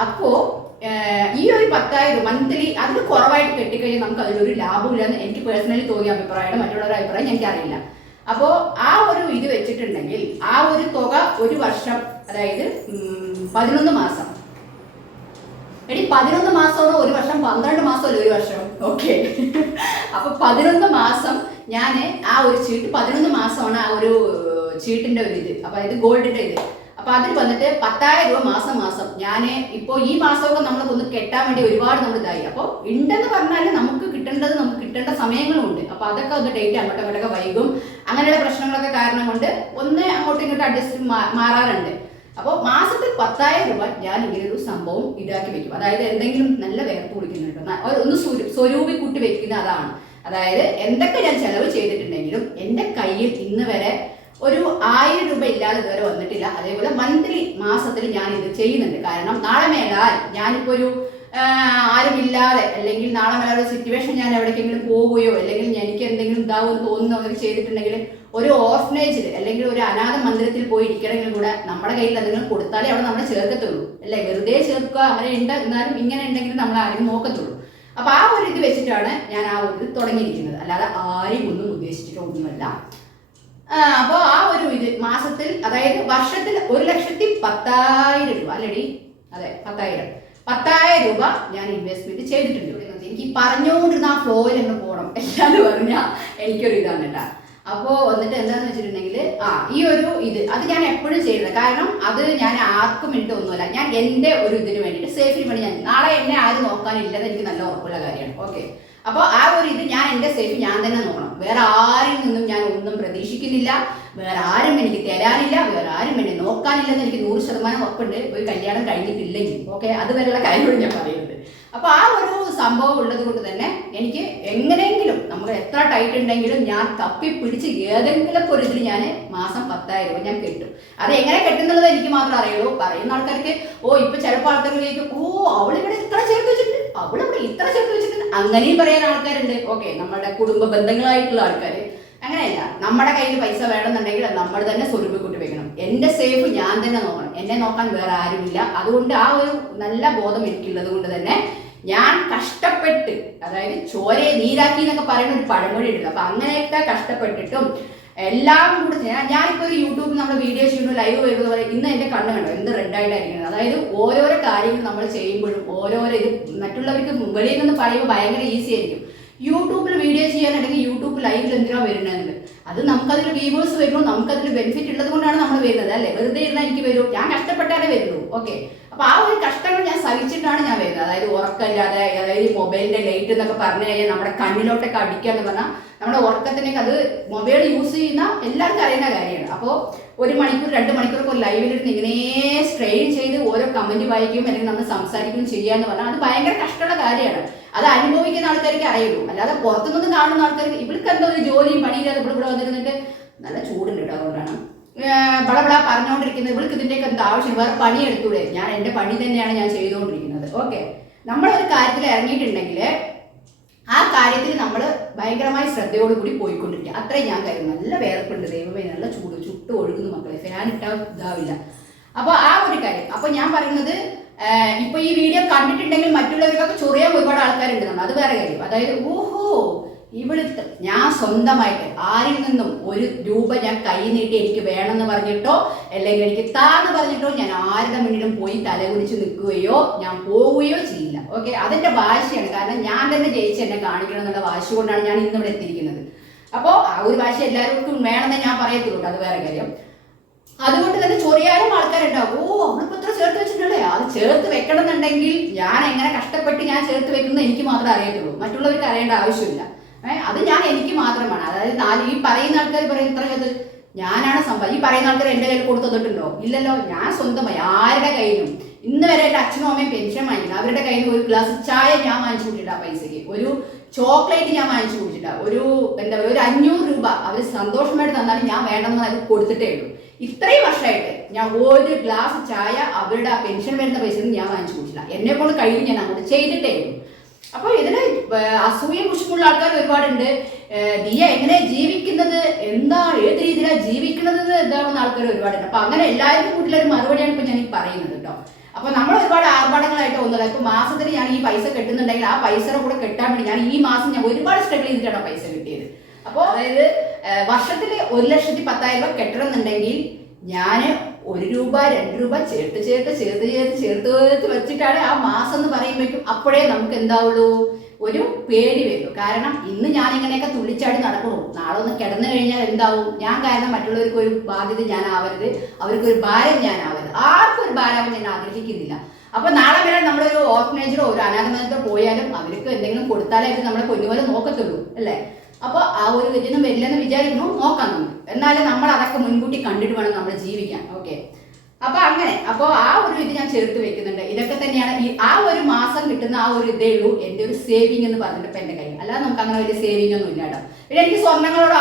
അപ്പോ ഈ ഒരു 10,000 മന്ത്ലി അതിന് കുറവായിട്ട് കെട്ടിക്കഴിഞ്ഞാൽ നമുക്ക് അതിലൊരു ലാഭമില്ലെന്ന് എനിക്ക് പേഴ്സണലി തോന്നിയ അഭിപ്രായമാണ്. മറ്റുള്ളവരുടെ അഭിപ്രായം എനിക്കറിയില്ല. അപ്പോൾ ആ ഒരു ഇത് വെച്ചിട്ടുണ്ടെങ്കിൽ ആ ഒരു തുക ഒരു വർഷം, അതായത് 11 മാസം, 11 മാസമാണോ ഒരു വർഷം, 12 മാസമല്ലോ ഒരു വർഷം. ഓക്കെ, അപ്പൊ 11 മാസം ഞാൻ ആ ഒരു ചീട്ട്, 11 മാസമാണ് ആ ഒരു ചീട്ടിന്റെ ഒരു ഇത്, അപ്പൊ ഇത് ഗോൾഡിന്റെ ഇത്. അപ്പൊ അതിൽ വന്നിട്ട് 10,000 രൂപ മാസം മാസം ഞാൻ ഇപ്പോൾ ഈ മാസമൊക്കെ നമ്മൾ ഒന്ന് കെട്ടാൻ വേണ്ടി ഒരുപാട് നമ്മൾ ഇതായി. അപ്പോൾ ഉണ്ടെന്ന് പറഞ്ഞാൽ നമുക്ക് കിട്ടേണ്ട സമയങ്ങളുണ്ട്. അപ്പൊ അതൊക്കെ ഒന്ന് ഡേറ്റ് അങ്ങോട്ടൊക്കെ വൈകും. അങ്ങനെയുള്ള പ്രശ്നങ്ങളൊക്കെ കാരണം കൊണ്ട് ഒന്ന് അങ്ങോട്ടും ഇങ്ങോട്ടും അഡ്ജസ്റ്റ് മാറാറുണ്ട്. അപ്പോൾ മാസത്തിൽ 10,000 രൂപ ഞാൻ ഇങ്ങനെ ഒരു സംഭവം ഇതാക്കി വെക്കും. അതായത് എന്തെങ്കിലും നല്ല വേർപ്പ് കുടിക്കുന്നുണ്ടോ ഒന്ന് സ്വരൂപി കൂട്ടി വെക്കുന്ന അതാണ്. അതായത് എന്തൊക്കെ ഞാൻ ചെലവ് ചെയ്തിട്ടുണ്ടെങ്കിലും എൻ്റെ കയ്യിൽ ഇന്ന് വരെ ഒരു 1000 രൂപ ഇല്ലാതെ ഇതുവരെ വന്നിട്ടില്ല. അതേപോലെ മന്ത്ലി മാസത്തിൽ ഞാൻ ഇത് ചെയ്യുന്നുണ്ട്. കാരണം നാളെ മേലാൽ ഞാനിപ്പോൾ ഒരു ആരുമില്ലാതെ അല്ലെങ്കിൽ നാളെ മേലൊരു സിറ്റുവേഷൻ ഞാൻ എവിടേക്കെങ്കിലും പോവുകയോ അല്ലെങ്കിൽ എനിക്ക് എന്തെങ്കിലും ഇതാവുമെന്ന് തോന്നുന്നവർ ചെയ്തിട്ടുണ്ടെങ്കിൽ ഒരു ഓർഫനേജിൽ അല്ലെങ്കിൽ ഒരു അനാഥ മന്ദിരത്തിൽ പോയി ഇരിക്കണമെങ്കിൽ കൂടെ നമ്മുടെ കയ്യിൽ എന്തെങ്കിലും കൊടുത്താലേ അവിടെ നമ്മളെ ചേർക്കത്തുള്ളൂ. അല്ലേ, വെറുതെ ചേർക്കുക അങ്ങനെ ഉണ്ട്, എന്നാലും ഇങ്ങനെ ഉണ്ടെങ്കിൽ നമ്മൾ ആരും നോക്കത്തുള്ളൂ. അപ്പൊ ആ ഒരു ഇത് വെച്ചിട്ടാണ് ഞാൻ ആ ഒരു ഇത് തുടങ്ങിയിരിക്കുന്നത്. അല്ലാതെ ആരെയും ഒന്നും ഉദ്ദേശിച്ചിട്ടൊന്നുമല്ല. അപ്പോൾ ആ ഒരു ഇത് മാസത്തിൽ, അതായത് വർഷത്തിൽ 1,10,000 രൂപ അല്ലടി, അതെ 10,000 രൂപ ഞാൻ ഇൻവെസ്റ്റ്മെന്റ് ചെയ്തിട്ടുണ്ട്. എനിക്ക് പറഞ്ഞുകൊണ്ടിരുന്ന ആ ഫ്ലോയിൽ അങ്ങ് പോകണം എല്ലാന്ന് പറഞ്ഞാൽ എനിക്കൊരു ഇതാണ് കേട്ടോ. അപ്പോൾ വന്നിട്ട് എന്താണെന്ന് വെച്ചിട്ടുണ്ടെങ്കിൽ ഈ ഒരു ഇത് അത് ഞാൻ എപ്പോഴും ചെയ്യുന്നത്. കാരണം അത് ഞാൻ ആർക്കും വേണ്ടി ഒന്നുമല്ല, ഞാൻ എൻ്റെ ഒരു ഇതിന് വേണ്ടിയിട്ട് സേഫിന് വേണ്ടി ഞാൻ നാളെ എന്നെ ആരും നോക്കാനില്ലെന്ന് എനിക്ക് നല്ല ഉറപ്പുള്ള കാര്യമാണ്. ഓക്കെ, അപ്പോൾ ആ ഒരു ഇത് ഞാൻ എൻ്റെ സേഫ് ഞാൻ തന്നെ നോക്കണം. വേറെ ആരിൽ നിന്നും ഞാൻ ഒന്നും പ്രതീക്ഷിക്കുന്നില്ല. വേറെ ആരും എനിക്ക് തരാനില്ല, വേറെ ആരും എന്നെ നോക്കാനില്ലെന്ന് എനിക്ക് 100% ഉറപ്പുണ്ട്. ഒരു കല്യാണം കഴിഞ്ഞിട്ടില്ലെങ്കിൽ. ഓക്കെ, അതുവരെയുള്ള കാര്യമാണ് ഞാൻ പറയുന്നത്. അപ്പൊ ആ ഒരു സംഭവം ഉള്ളത് കൊണ്ട് തന്നെ എനിക്ക് എങ്ങനെയെങ്കിലും നമ്മൾ എത്ര ടൈറ്റ് ഉണ്ടെങ്കിലും ഞാൻ തപ്പി പിടിച്ച് ഏതെങ്കിലും ഒരു ഇതിൽ ഞാൻ മാസം 10,000 രൂപ ഞാൻ കെട്ടും. അത് എങ്ങനെ കെട്ടുന്നുള്ളത് എനിക്ക് മാത്രമേ അറിയുള്ളൂ. പറയുന്ന ആൾക്കാർക്ക് ഇപ്പൊ ചിലപ്പോൾ ആൾക്കാർ ചോദിക്കും, അവളിവിടെ ഇത്ര ചേർത്ത് വെച്ചിട്ടുണ്ട്, അവളിവിടെ ഇത്ര ചേർത്ത് വെച്ചിട്ടുണ്ട്, അങ്ങനെയും പറയാൻ ആൾക്കാരുണ്ട്. ഓക്കെ, നമ്മുടെ കുടുംബ ബന്ധങ്ങളായിട്ടുള്ള ആൾക്കാർ. അങ്ങനെയല്ല, നമ്മുടെ കയ്യിൽ പൈസ വേണമെന്നുണ്ടെങ്കിൽ നമ്മൾ തന്നെ സ്വരൂപി കൂട്ടി വെക്കണം. എൻ്റെ സേഫ് ഞാൻ തന്നെ നോക്കണം. എന്നെ നോക്കാൻ വേറെ ആരുമില്ല. അതുകൊണ്ട് ആ ഒരു നല്ല ബോധം എനിക്കുള്ളത് കൊണ്ട് തന്നെ ഞാൻ കഷ്ടപ്പെട്ട്, അതായത് ചോരയെ നീരാക്കി എന്നൊക്കെ പറയുന്ന ഒരു പഴമൊഴി ഉണ്ട്. അപ്പൊ അങ്ങനെയൊക്കെ കഷ്ടപ്പെട്ടിട്ടും എല്ലാം കൂടെ ഞാനിപ്പോൾ ഒരു യൂട്യൂബിൽ നമ്മൾ വീഡിയോ ചെയ്യുന്നു, ലൈവ് വരുന്നത് പോലെ ഇന്ന് എൻ്റെ കണ്ണ് കണ്ടോ എന്ത് റെഡായിട്ടായിരിക്കുന്നത്. അതായത് ഓരോരോ കാര്യങ്ങൾ നമ്മൾ ചെയ്യുമ്പോഴും ഓരോരോ ഇത് മറ്റുള്ളവർക്ക് വെളിയിൽ നിന്ന് പറയുമ്പോൾ ഭയങ്കര ഈസി ആയിരിക്കും. യൂട്യൂബിൽ വീഡിയോ ചെയ്യാനുണ്ടെങ്കിൽ യൂട്യൂബ് ലൈവിൽ എന്തിനാ വരുന്നത്? അത് നമുക്കതിൽ വ്യൂവേഴ്സ് വരുന്നു, നമുക്കതിൽ ബെനിഫിറ്റ് ഉള്ളത് കൊണ്ടാണ് നമ്മൾ വരുന്നത്. അല്ലേ, വെറുതെ ഇരുന്നാൽ എനിക്ക് വരും, ഞാൻ കഷ്ടപ്പെട്ടാലേ വരുള്ളൂ. ഓക്കെ, അപ്പൊ ആ ഒരു കഷ്ടങ്ങൾ ഞാൻ സഹിച്ചിട്ടാണ് ഞാൻ വരുന്നത്. അതായത് ഉറക്കമില്ലാതെ, അതായത് മൊബൈലിന്റെ ലൈറ്റ് എന്നൊക്കെ പറഞ്ഞു കഴിഞ്ഞാൽ നമ്മുടെ കണ്ണിലോട്ടൊക്കെ അടിക്കുക എന്ന് പറഞ്ഞാൽ നമ്മുടെ ഉറക്കത്തിനൊക്കെ അത് മൊബൈൽ യൂസ് ചെയ്യുന്ന എല്ലാവർക്കും അറിയുന്ന കാര്യമാണ്. അപ്പോൾ 1 മണിക്കൂർ 2 മണിക്കൂറൊക്കെ ലൈവിലിരുന്ന് ഇങ്ങനെ സ്ട്രെയിൻ ചെയ്ത് ഓരോ കമന്റ് വായിക്കുകയും അല്ലെങ്കിൽ നമ്മൾ സംസാരിക്കുകയും ചെയ്യാന്ന് പറഞ്ഞാൽ അത് ഭയങ്കര കഷ്ടമുള്ള കാര്യമാണ്. അത് അനുഭവിക്കുന്ന ആൾക്കാർക്ക് അറിയുള്ളൂ. അല്ലാതെ പുറത്തുനിന്ന് കാണുന്ന ആൾക്കാർക്ക് ഇവൾക്ക് എന്തോ ഒരു ജോലിയും പണിയില്ലാതെ ഇവിടെ വന്നിരുന്നിട്ട് നല്ല ചൂടുണ്ട് കേട്ടോ. അതുകൊണ്ടാണ് ബളബള പറഞ്ഞുകൊണ്ടിരിക്കുന്നത്. ഇവൾക്ക് ഇതിൻ്റെയൊക്കെ എന്താ ആവശ്യം, വേറെ പണി എടുത്തൂടെ? ഞാൻ എൻ്റെ പണി തന്നെയാണ് ഞാൻ ചെയ്തുകൊണ്ടിരിക്കുന്നത്. ഓക്കെ, നമ്മളൊരു കാര്യത്തിൽ ഇറങ്ങിയിട്ടുണ്ടെങ്കിൽ ആ കാര്യത്തിൽ നമ്മൾ ഭയങ്കരമായി ശ്രദ്ധയോടുകൂടി പോയിക്കൊണ്ടിരിക്കുക. അത്രയും ഞാൻ കാര്യം. നല്ല വേർപ്പുണ്ട് ദൈവമേ, നല്ല ചുട്ട് ഒഴുകുന്നു മക്കളെ, ഫാൻ ഇട്ടാൽ ഇതാവില്ല. അപ്പോൾ ആ ഒരു കാര്യം. അപ്പോൾ ഞാൻ പറയുന്നത് ഇപ്പൊ ഈ വീഡിയോ കണ്ടിട്ടുണ്ടെങ്കിൽ മറ്റുള്ളവർക്കൊക്കെ ചൊറിയാൻ ഒരുപാട് ആൾക്കാരുണ്ട് നമ്മൾ, അത് വേറെ കാര്യം. അതായത് ഇവിടുത്തെ ഞാൻ സ്വന്തമായിട്ട് ആരിൽ നിന്നും 1 രൂപ ഞാൻ കൈ നീട്ടി എനിക്ക് വേണമെന്ന് പറഞ്ഞിട്ടോ അല്ലെങ്കിൽ എനിക്ക് താന്ന് പറഞ്ഞിട്ടോ ഞാൻ ആരുടെ മുന്നിലും പോയി തലകുനിച്ച് നിൽക്കുകയോ ഞാൻ പോവുകയോ ചെയ്യില്ല. ഓക്കെ, അതെന്റെ വാശിയാണ്. കാരണം ഞാൻ തന്നെ ജയിച്ച് എന്നെ കാണിക്കണം എന്നുള്ള വാശി കൊണ്ടാണ് ഞാൻ ഇന്നിവിടെ എത്തിയിരിക്കുന്നത്. അപ്പോൾ ആ ഒരു വാശി എല്ലാവർക്കും വേണമെന്ന് ഞാൻ പറയത്തുള്ളൂ, അത് വേറെ കാര്യം. അതുകൊണ്ട് തന്നെ ചൊറിയാനും ആൾക്കാരുണ്ടാവും. ഓ അവളിപ്പോ ഇത്ര ചേർത്ത് വെച്ചിട്ടുള്ളേ, അത് ചേർത്ത് വെക്കണം എന്നുണ്ടെങ്കിൽ ഞാൻ എങ്ങനെ കഷ്ടപ്പെട്ട് ഞാൻ ചേർത്ത് വെക്കുന്നത് എനിക്ക് മാത്രമേ അറിയത്തുള്ളൂ, മറ്റുള്ളവർക്ക് അറിയേണ്ട ആവശ്യമില്ല. അത് ഞാൻ എനിക്ക് മാത്രമാണ്. അതായത് ഈ പറയുന്ന ആൾക്കാർ പറയും ഇത്ര ചേർത്ത് ഞാനാണ് സംഭവം. ഈ പറയുന്ന ആൾക്കാർ എൻ്റെ കയ്യിൽ കൊടുത്തു തന്നിട്ടുണ്ടോ? ഇല്ലല്ലോ. ഞാൻ സ്വന്തമായി ആരുടെ കയ്യിലും ഇന്ന് വരെ എൻ്റെ അച്ഛനും അമ്മയും പെൻഷൻ വാങ്ങിക്കണം. അവരുടെ കയ്യിൽ നിന്ന് ഒരു ഗ്ലാസ് ചായ ഞാൻ വാങ്ങിച്ചു കൊടുത്തിട്ട് ആ പൈസയ്ക്ക്, ഒരു ചോക്ലേറ്റ് ഞാൻ വാങ്ങിച്ചു കൊടുത്തിട്ട, ഒരു എന്താ പറയുക, ഒരു 500 രൂപ അവർ സന്തോഷമായിട്ട് തന്നാലും ഞാൻ വേണമെന്ന് അത് കൊടുത്തിട്ടേ ഉള്ളൂ. ഇത്രയും വർഷമായിട്ട് ഞാൻ ഒരു ഗ്ലാസ് ചായ അവരുടെ ആ പെൻഷൻ വരുന്ന പൈസ ഞാൻ വാങ്ങിച്ചു കൊടുത്തില്ല. എന്നെ കൊണ്ട് കഴിയും ഞാൻ അങ്ങോട്ട് ചെയ്തിട്ടേ ഉള്ളൂ. അപ്പൊ ഇതിന് അസൂയ മുഷിപ്പുള്ള ആൾക്കാർ ഒരുപാടുണ്ട്. ദിയ എങ്ങനെ ജീവിക്കുന്നത്, എന്താ ഏത് രീതിയിലാണ് ജീവിക്കുന്നത് എന്താണെന്ന ആൾക്കാർ ഒരുപാടുണ്ട്. അപ്പൊ അങ്ങനെ എല്ലാവർക്കും കൂട്ടിലൊരു മറുപടിയാണ് ഇപ്പൊ ഞാൻ ഈ പറയുന്നത് കേട്ടോ. അപ്പൊ നമ്മൾ ഒരുപാട് ആർഭാടങ്ങളായിട്ട് ഒന്നുമില്ല. ഇപ്പൊ മാസത്തിന് ഞാൻ ഈ പൈസ കെട്ടുന്നുണ്ടെങ്കിൽ ആ പൈസയുടെ കൂടെ കെട്ടാൻ വേണ്ടി ഞാൻ ഈ മാസം ഞാൻ ഒരുപാട് സ്ട്രഗിൾ ചെയ്തിട്ടാണ് പൈസ കിട്ടിയത്. അപ്പോൾ അതായത് വർഷത്തിൽ 1,10,000 രൂപ കെട്ടണമെന്നുണ്ടെങ്കിൽ ഞാൻ 1 രൂപ 2 രൂപ ചേർത്ത് വെച്ചിട്ടാണ് ആ മാസം എന്ന് പറയുമ്പോഴേക്കും അപ്പോഴേ നമുക്ക് എന്താവുള്ളൂ, ഒരു പേടി വരും. കാരണം ഇന്ന് ഞാൻ ഇങ്ങനെയൊക്കെ തുള്ളിച്ചാടി നടക്കണു, നാളെ ഒന്ന് കിടന്നു കഴിഞ്ഞാൽ എന്താവും, ഞാൻ കാരണം മറ്റുള്ളവർക്ക് ഒരു ബാധ്യത ഞാൻ ആവരുത്, അവർക്കൊരു ഭാരം ഞാൻ ആവരുത്, ആർക്കും ഒരു ഭാരം ഞാൻ ആഗ്രഹിക്കുന്നില്ല. അപ്പൊ നാളെ വരെ നമ്മളൊരു ഓർഫനേജിലോ ഒരു അനാഥമന്ദിരത്തോ പോയാലും അവർക്ക് എന്തെങ്കിലും കൊടുത്താലേ അവർ നമ്മളെ പൊന്നുപോലെ നോക്കത്തുള്ളൂ അല്ലേ. അപ്പൊ ആ ഒരു ഇതിനും വരില്ലെന്ന് വിചാരിക്കുന്നു, നോക്കാം നമുക്ക്. എന്നാലും നമ്മൾ അതൊക്കെ മുൻകൂട്ടി കണ്ടിട്ട് വേണം നമ്മൾ ജീവിക്കാൻ. ഓക്കെ, അപ്പൊ അങ്ങനെ അപ്പൊ ആ ഒരു ഇത് ഞാൻ ചേർത്ത് വെക്കുന്നുണ്ട്. ഇതൊക്കെ തന്നെയാണ് ഈ ആ ഒരു മാസം കിട്ടുന്ന ആ ഒരു ഇതേ ഉള്ളൂ എൻ്റെ ഒരു സേവിങ് എന്ന് പറഞ്ഞിട്ട് ഇപ്പൊ എൻ്റെ കയ്യിൽ. അല്ലാതെ നമുക്ക് അങ്ങനെ വലിയ സേവിങ് ഒന്നും ഇല്ല കേട്ടോ. പിന്നെ എനിക്ക് സ്വർണ്ണങ്ങളോട്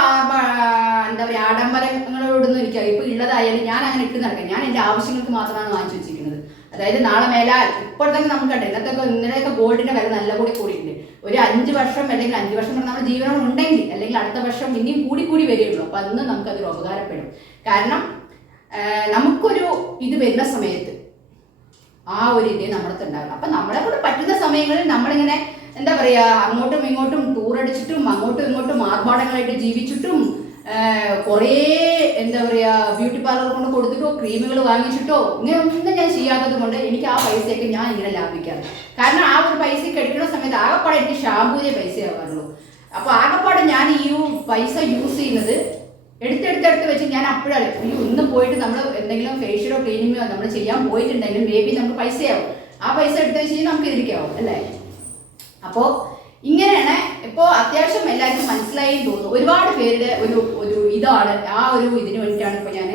എന്താ പറയുക ആഡംബരങ്ങളോടൊന്നും എനിക്ക് ഇപ്പൊ ഉള്ളതായാലും ഞാൻ അങ്ങനെ ഇട്ട് നടക്കാം. ഞാൻ എൻ്റെ ആവശ്യങ്ങൾക്ക് മാത്രമാണ് വാങ്ങിച്ചു വെച്ചിരിക്കുന്നത്. അതായത് നാളെ മേലാൽ ഇപ്പോൾ തന്നെ നമുക്ക് കണ്ടേ ഇന്നലെയൊക്കെ ഗോൾഡിന്റെ വില നല്ല കൂടിയിട്ടുണ്ട്. ഒരു 5 വർഷം അല്ലെങ്കിൽ 5 വർഷം നമ്മുടെ ജീവനം ഉണ്ടെങ്കിൽ അല്ലെങ്കിൽ അടുത്ത വർഷം ഇനിയും കൂടി വരികയുള്ളൂ. അപ്പൊ അന്ന് നമുക്കതൊരു ഉപകാരപ്പെടും. കാരണം നമുക്കൊരു ഇത് വരുന്ന സമയത്ത് ആ ഒരു ഇത് നമ്മുടെ ഉണ്ടാവില്ല. അപ്പൊ നമ്മളെ കൊണ്ട് പറ്റുന്ന സമയങ്ങളിൽ നമ്മളിങ്ങനെ എന്താ പറയാ അങ്ങോട്ടും ഇങ്ങോട്ടും ടൂറടിച്ചിട്ടും അങ്ങോട്ടും ഇങ്ങോട്ടും ആർഭാടങ്ങളായിട്ട് ജീവിച്ചിട്ടും കുറേ എന്താ പറയാ ബ്യൂട്ടി പാർലർ കൊണ്ട് കൊടുത്തിട്ടോ ക്രീമുകൾ വാങ്ങിച്ചിട്ടോ ഇങ്ങനെ ഒന്നും ഞാൻ ചെയ്യാത്തത് കൊണ്ട് എനിക്ക് ആ പൈസയൊക്കെ ഞാൻ ഇങ്ങനെ ലാഭിക്കാറ്. കാരണം ആ ഒരു പൈസയ്ക്ക് എടുക്കുന്ന സമയത്ത് ആകെപ്പാടെ എനിക്ക് ഷാമ്പൂവിന്റെ പൈസ ആവാറുള്ളൂ. അപ്പൊ ആകെപ്പാടെ ഞാൻ ഈ പൈസ യൂസ് ചെയ്യുന്നത് എടുത്തെടുത്ത് വെച്ച് ഞാൻ അപ്പോഴാണ് ഇന്ന് പോയിട്ട് നമ്മൾ എന്തെങ്കിലും ഫേഷ്യലോ ക്ലീനിങ്ങോ നമ്മൾ ചെയ്യാൻ പോയിട്ടുണ്ടെങ്കിൽ മേ ബി നമുക്ക് പൈസയാവും. ആ പൈസ എടുത്ത് വെച്ച് നമുക്ക് ഇതിരിക്കാവും അല്ലേ. അപ്പോൾ ഇങ്ങനെയാണ്. ഇപ്പോൾ അത്യാവശ്യം എല്ലാവർക്കും മനസ്സിലായി തോന്നുന്നു. ഒരുപാട് പേരുടെ ഒരു ഇതാണ് ആ ഒരു ഇതിന് വേണ്ടിയിട്ടാണ് ഇപ്പോൾ ഞാൻ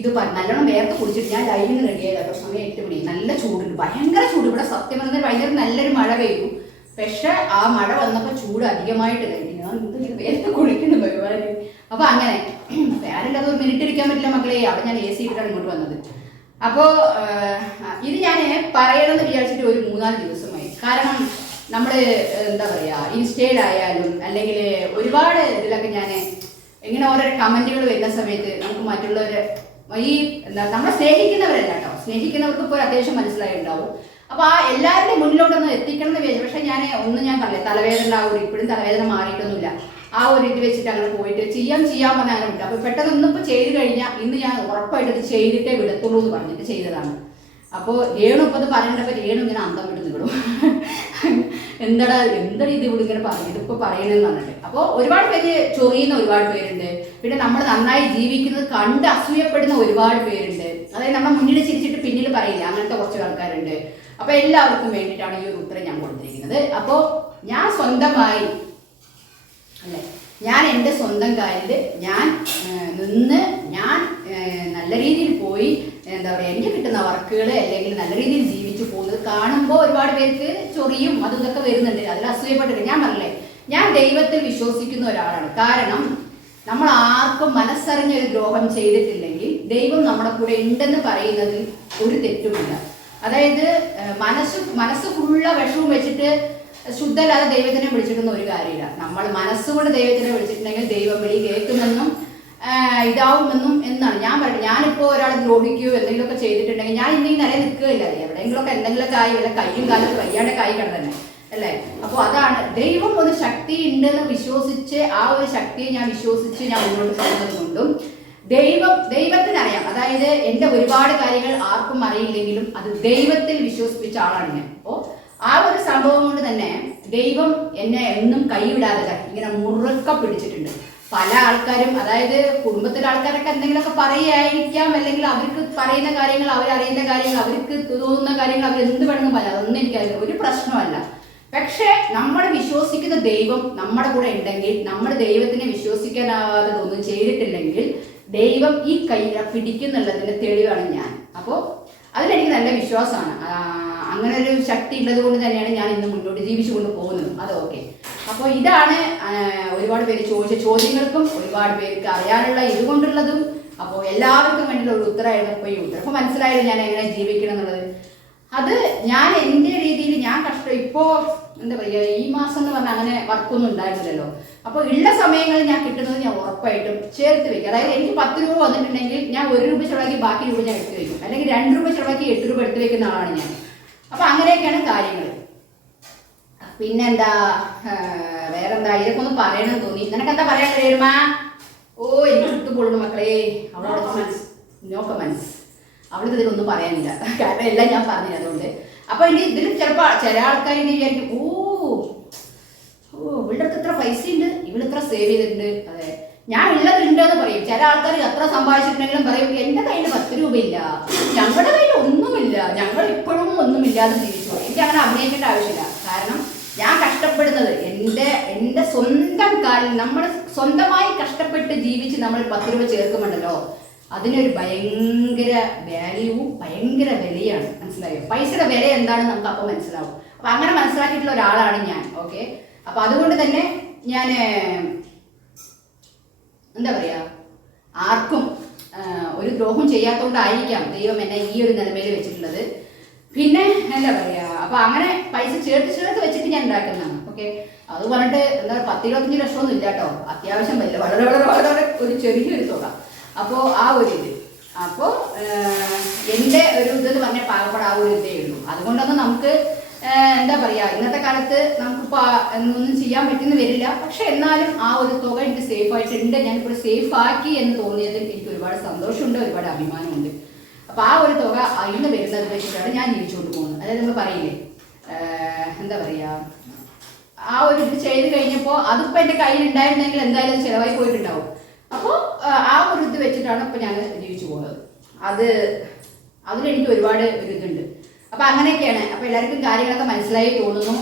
ഇത് നല്ലോണം വേർത്ത് കുടിച്ചിട്ട് ഞാൻ ലൈവിന് റെഡിയായത് കേട്ടോ. സമയം 8 മണി, നല്ല ചൂടുണ്ട്, ഭയങ്കര ചൂട്. ഇവിടെ സത്യം പറഞ്ഞാൽ വൈകുന്നേരം നല്ലൊരു മഴ പെയ്തു. പക്ഷെ ആ മഴ വന്നപ്പോൾ ചൂട് അധികമായിട്ട് കഴിഞ്ഞു. ഞാൻ വേർത്ത് കുളിക്കുന്നു ഭഗവാന്. അപ്പൊ അങ്ങനെ ഫാനില്ലാതെ ഒരു മിനിറ്റ് ഇരിക്കാൻ പറ്റില്ല മക്കളെ. അവിടെ ഞാൻ AC ഇട്ടിട്ടാണ് ഇങ്ങോട്ട് വന്നത്. അപ്പോൾ ഇത് ഞാൻ പറയണമെന്ന് വിചാരിച്ചിട്ട് ഒരു 3-4 ദിവസമായി. കാരണം നമ്മൾ എന്താ പറയുക ഇൻസ്റ്റയിലായാലും അല്ലെങ്കിൽ ഒരുപാട് ഇതിലൊക്കെ ഞാൻ ഇങ്ങനെ ഓരോ കമൻറ്റുകൾ വരുന്ന സമയത്ത് നമുക്ക് മറ്റുള്ളവരെ ഈ എന്താ നമ്മളെ സ്നേഹിക്കുന്നവരല്ല കേട്ടോ, സ്നേഹിക്കുന്നവർക്ക് ഇപ്പോൾ അത്യാവശ്യം മനസ്സിലായിട്ടുണ്ടാവും. അപ്പോൾ ആ എല്ലാവരുടെയും മുന്നിലോട്ടൊന്ന് എത്തിക്കണം എന്ന് വിചാരിച്ചു. പക്ഷേ ഞാൻ പറഞ്ഞില്ലേ തലവേദന ആ ഒരു ഇപ്പോഴും തലവേദന മാറിയിട്ടൊന്നുമില്ല. ആ ഒരു ഇത് വെച്ചിട്ട് അങ്ങനെ പോയിട്ട് ചെയ്യാൻ പറഞ്ഞാൽ അങ്ങനെ വിട്ടു. അപ്പോൾ പെട്ടെന്ന് ഒന്നിപ്പോൾ ചെയ്ത് കഴിഞ്ഞാൽ ഇന്ന് ഞാൻ ഉറപ്പായിട്ട് ഇത് ചെയ്തിട്ടേ വിടത്തുള്ളൂ എന്ന് പറഞ്ഞിട്ട് ചെയ്തതാണ്. അപ്പോൾ രേണു ഇപ്പോൾ അത് പറയേണ്ടപ്പോൾ രേണു ഇങ്ങനെ അന്തം വിട്ട് നിൽക്കണം. എന്താ ഇത് ഇവിടെ ഇങ്ങനെ പറഞ്ഞു ഇതിപ്പോൾ പറയണമെന്ന് പറഞ്ഞിട്ട്. അപ്പോൾ ഒരുപാട് പേര് ചൊറിയുന്ന ഒരുപാട് പേരുണ്ട്. പിന്നെ നമ്മൾ നന്നായി ജീവിക്കുന്നത് കണ്ട് അസൂയപ്പെടുന്ന ഒരുപാട് പേരുണ്ട്. അതായത് നമ്മൾ മുന്നിൽ ചിരിച്ചിട്ട് പിന്നിൽ പറയില്ല, അങ്ങനത്തെ കുറച്ച് ആൾക്കാരുണ്ട്. അപ്പോൾ എല്ലാവർക്കും വേണ്ടിയിട്ടാണ് ഈ ഒരു ഉത്തരം ഞാൻ കൊടുത്തിരിക്കുന്നത്. അപ്പോൾ ഞാൻ സ്വന്തമായി അല്ലേ, ഞാൻ എൻ്റെ സ്വന്തം കാലിൽ ഞാൻ നിന്ന് ഞാൻ നല്ല രീതിയിൽ പോയി എന്താ പറയുക എനിക്ക് കിട്ടുന്ന വർക്കുകൾ അല്ലെങ്കിൽ നല്ല രീതിയിൽ ജീവിച്ചു പോകുന്നത് കാണുമ്പോൾ ഒരുപാട് പേർക്ക് ചൊറിയും അതും ഇതൊക്കെ വരുന്നുണ്ട്. അതിൽ അസൂയപ്പെട്ടിട്ട് ഞാൻ പറഞ്ഞില്ലേ, ഞാൻ ദൈവത്തിൽ വിശ്വസിക്കുന്ന ഒരാളാണ്. കാരണം നമ്മൾ ആർക്കും മനസ്സറിഞ്ഞൊരു ദ്രോഹം ചെയ്തിട്ടില്ലെങ്കിൽ ദൈവം നമ്മുടെ കൂടെ ഉണ്ടെന്ന് പറയുന്നതിൽ ഒരു തെറ്റുമില്ല. അതായത് മനസ്സ് ഫുള്ള വിഷവും വെച്ചിട്ട് ശുദ്ധല്ലാതെ ദൈവത്തിനെ വിളിച്ചിട്ടൊന്നും ഒരു കാര്യമില്ല. നമ്മൾ മനസ്സുകൊണ്ട് ദൈവത്തിനെ വിളിച്ചിട്ടുണ്ടെങ്കിൽ ദൈവം വിളി കേൾക്കുമെന്നും ഇതാവുമെന്നും എന്നാണ് ഞാൻ പറയുന്നത്. ഞാനിപ്പോൾ ഒരാളെ ദ്രോഹിക്കുകയോ എന്തെങ്കിലുമൊക്കെ ചെയ്തിട്ടുണ്ടെങ്കിൽ ഞാൻ ഇന്നെങ്കിൽ നിലയിൽ നിൽക്കുകയില്ല. എവിടെയെങ്കിലുമൊക്കെ എന്തെങ്കിലുമൊക്കെ ആയി വല്ല കയ്യും കാലത്ത് വയ്യാണ്ടൊക്കെ ആയി കിടന്നെ അല്ലേ. അപ്പോൾ അതാണ് ദൈവം ഒരു ശക്തി ഉണ്ടെന്ന് വിശ്വസിച്ച് ആ ഒരു ശക്തിയെ ഞാൻ വിശ്വസിച്ച് ഞാൻ മുന്നോട്ട് പോകുന്നത് കൊണ്ടും ദൈവത്തിനറിയാം. അതായത് എൻ്റെ ഒരുപാട് കാര്യങ്ങൾ ആർക്കും അറിയില്ലെങ്കിലും അത് ദൈവത്തിൽ വിശ്വസിപ്പിച്ച ആളാണ് ഞാൻ. അപ്പോൾ ആ ഒരു സംഭവം കൊണ്ട് തന്നെ ദൈവം എന്നെ എന്നും കൈവിടാതെ ഇങ്ങനെ മുറുക്ക പിടിച്ചിട്ടുണ്ട്. പല ആൾക്കാരും, അതായത് കുടുംബത്തിലെ ആൾക്കാരൊക്കെ എന്തെങ്കിലുമൊക്കെ പറയുകയായിരിക്കാം, അല്ലെങ്കിൽ അവർക്ക് പറയുന്ന കാര്യങ്ങൾ, അവരറിയുന്ന കാര്യങ്ങൾ, അവർക്ക് തോന്നുന്ന കാര്യങ്ങൾ അവർ എന്ത് വേണമെന്ന് പറയാം, അതൊന്നും എനിക്കറിയില്ല, ഒരു പ്രശ്നമല്ല. പക്ഷേ നമ്മൾ വിശ്വസിക്കുന്ന ദൈവം നമ്മുടെ കൂടെ ഉണ്ടെങ്കിൽ, നമ്മൾ ദൈവത്തിനെ വിശ്വസിക്കാനാവാതെ ഒന്നും ചെയ്തിട്ടില്ലെങ്കിൽ ദൈവം ഈ കൈ പിടിക്കുന്നുള്ളതിന്റെ തെളിവാണ് ഞാൻ. അപ്പോൾ അതിലെനിക്ക് നല്ല വിശ്വാസമാണ്. അങ്ങനെ ഒരു ശക്തി ഉള്ളത് കൊണ്ട് തന്നെയാണ് ഞാൻ ഇന്ന് മുന്നോട്ട് ജീവിച്ചു കൊണ്ട് പോകുന്നത്. അത് ഓക്കെ. അപ്പോൾ ഇതാണ് ഒരുപാട് പേര് ചോദിച്ച ചോദ്യങ്ങൾക്കും ഒരുപാട് പേർക്ക് അറിയാനുള്ള ഇതുകൊണ്ടുള്ളതും. അപ്പോൾ എല്ലാവർക്കും വേണ്ടിയുള്ള ഒരു ഉത്തരമായിരുന്നു ഇപ്പോൾ ഈ ഉത്തരം. അപ്പോൾ മനസ്സിലായത് ഞാൻ എങ്ങനെ ജീവിക്കണം എന്നുള്ളത്. അത് ഞാൻ എൻ്റെ രീതിയിൽ ഞാൻ ഇപ്പോൾ എന്താ പറയുക, ഈ മാസം എന്ന് പറഞ്ഞാൽ അങ്ങനെ വർക്കൊന്നും ഉണ്ടായിരുന്നില്ലല്ലോ. അപ്പോൾ ഉള്ള സമയങ്ങളിൽ ഞാൻ കിട്ടുന്നത് ഞാൻ ഉറപ്പായിട്ടും ചേർത്ത് വയ്ക്കും. അതായത് എനിക്ക് 10 രൂപ വന്നിട്ടുണ്ടെങ്കിൽ ഞാൻ 1 രൂപ ചിലവാക്കി ബാക്കി രൂപ ഞാൻ എടുത്ത് വയ്ക്കും, അല്ലെങ്കിൽ 2 രൂപ ചിലവാക്കി 8 രൂപ എടുത്ത് വയ്ക്കുന്ന ആളാണ് ഞാൻ. അപ്പോൾ അങ്ങനെയൊക്കെയാണ് കാര്യങ്ങൾ. പിന്നെന്താ, വേറെന്താ, ഇതൊക്കെ ഒന്ന് പറയണമെന്ന് തോന്നി. നിനക്കെന്താ പറയാൻ കഴിയുമാ? ഓ, എനിക്ക് ചുട്ടുപൊള്ളുന്നു മക്കളെ. അവളോട് നോക്ക മനസ്സ്, അവൾക്ക് ഇതിലൊന്നും പറയാനില്ല, കാരണം എല്ലാം ഞാൻ പറഞ്ഞില്ല. അതുകൊണ്ട് അപ്പോൾ ഇനി ഇതിൽ ചിലപ്പോൾ ചില ആൾക്കാർ ഇനി വിചാരിക്കും, ഓ ഇവളുടെ അടുത്ത് ഇത്ര പൈസ ഉണ്ട്, ഇവൾ ഇത്ര സേവ് ചെയ്തിട്ടുണ്ട്. അതെ, ഞാൻ ഉള്ളതുണ്ടെന്ന് പറയും. ചില ആൾക്കാർ എത്ര സമ്പാദിച്ചിട്ടുണ്ടെങ്കിലും പറയും, എൻ്റെ കയ്യിൽ 10 രൂപയില്ല, ഞങ്ങളുടെ കയ്യിൽ ഒന്നുമില്ല, ഞങ്ങൾ ഇപ്പോഴും ഒന്നുമില്ലാതെ ജീവിച്ചു. എനിക്ക് അങ്ങനെ അഭിനയിക്കേണ്ട ആവശ്യമില്ല. കാരണം ഞാൻ കഷ്ടപ്പെടുന്നത് എൻ്റെ സ്വന്തം കാലിൽ, നമ്മൾ സ്വന്തമായി കഷ്ടപ്പെട്ട് ജീവിച്ച് നമ്മൾ 10 രൂപ ചേർക്കുന്നുണ്ടല്ലോ, അതിനൊരു ഭയങ്കര വാല്യൂവും ഭയങ്കര വിലയാണ്. മനസ്സിലായോ? പൈസയുടെ വില എന്താണെന്ന് നമുക്ക് അപ്പോൾ മനസ്സിലാവും. അപ്പം അങ്ങനെ മനസ്സിലാക്കിയിട്ടുള്ള ഒരാളാണ് ഞാൻ. ഓക്കെ. അപ്പം അതുകൊണ്ട് തന്നെ ഞാൻ എന്താ പറയുക, ആർക്കും ഒരു ദ്രോഹം ചെയ്യാത്തതുകൊണ്ടായിരിക്കാം ദൈവം എന്നെ ഈ ഒരു നിലമയിൽ വെച്ചിട്ടുള്ളത്. പിന്നെ എന്താ പറയുക, അപ്പം അങ്ങനെ പൈസ ചേർത്ത് വെച്ചിട്ട് ഞാൻ ഉണ്ടാക്കുന്നതാണ്. ഓക്കെ. അത് പറഞ്ഞിട്ട് എന്താ 10-25 ലക്ഷമൊന്നും ഇല്ല കേട്ടോ, അത്യാവശ്യം വലിയ വളരെ വളരെ വളരെ ഒരു ചെറിയൊരു തുക. അപ്പോൾ ആ ഒരു ഇത്, അപ്പോൾ എൻ്റെ ഒരു ഇതെന്ന് പറഞ്ഞാൽ പാകപ്പെടാൻ ആ ഒരു ഇതേ ഉള്ളൂ. അതുകൊണ്ടൊന്നും നമുക്ക് എന്താ പറയുക, ഇന്നത്തെ കാലത്ത് നമുക്കിപ്പോൾ ഒന്നും ചെയ്യാൻ പറ്റുന്ന വരില്ല. പക്ഷെ എന്നാലും ആ ഒരു തുക എനിക്ക് സേഫ് ആയിട്ടുണ്ട്. ഞാനിപ്പോൾ സേഫ് ആക്കി എന്ന് തോന്നിയതിൽ എനിക്ക് ഒരുപാട് സന്തോഷമുണ്ട്, ഒരുപാട് അഭിമാനമുണ്ട്. അപ്പോൾ ആ ഒരു തുക ഇന്ന് വരുന്നത് വെച്ചിട്ടാണ് ഞാൻ ജീവിച്ചുകൊണ്ട് പോകുന്നത്. അതായത് നമ്മൾ പറയില്ലേ, എന്താ പറയുക, ആ ഒരു ഇത് ചെയ്ത് കഴിഞ്ഞപ്പോൾ അതിപ്പോൾ എൻ്റെ കയ്യിൽ ഉണ്ടായിരുന്നെങ്കിൽ എന്തായാലും അത് ചിലവായി പോയിട്ടുണ്ടാവും. അപ്പോൾ ആ ഒരു ഇത് വെച്ചിട്ടാണ് ഇപ്പോൾ ഞാൻ ജീവിച്ചു പോകുന്നത്. അതിലെനിക്ക് ഒരുപാട് ഒരു ഇതുണ്ട്. അപ്പോൾ അങ്ങനെയൊക്കെയാണ്. അപ്പോൾ എല്ലാവർക്കും കാര്യങ്ങളൊക്കെ മനസ്സിലായി തോന്നുന്നു.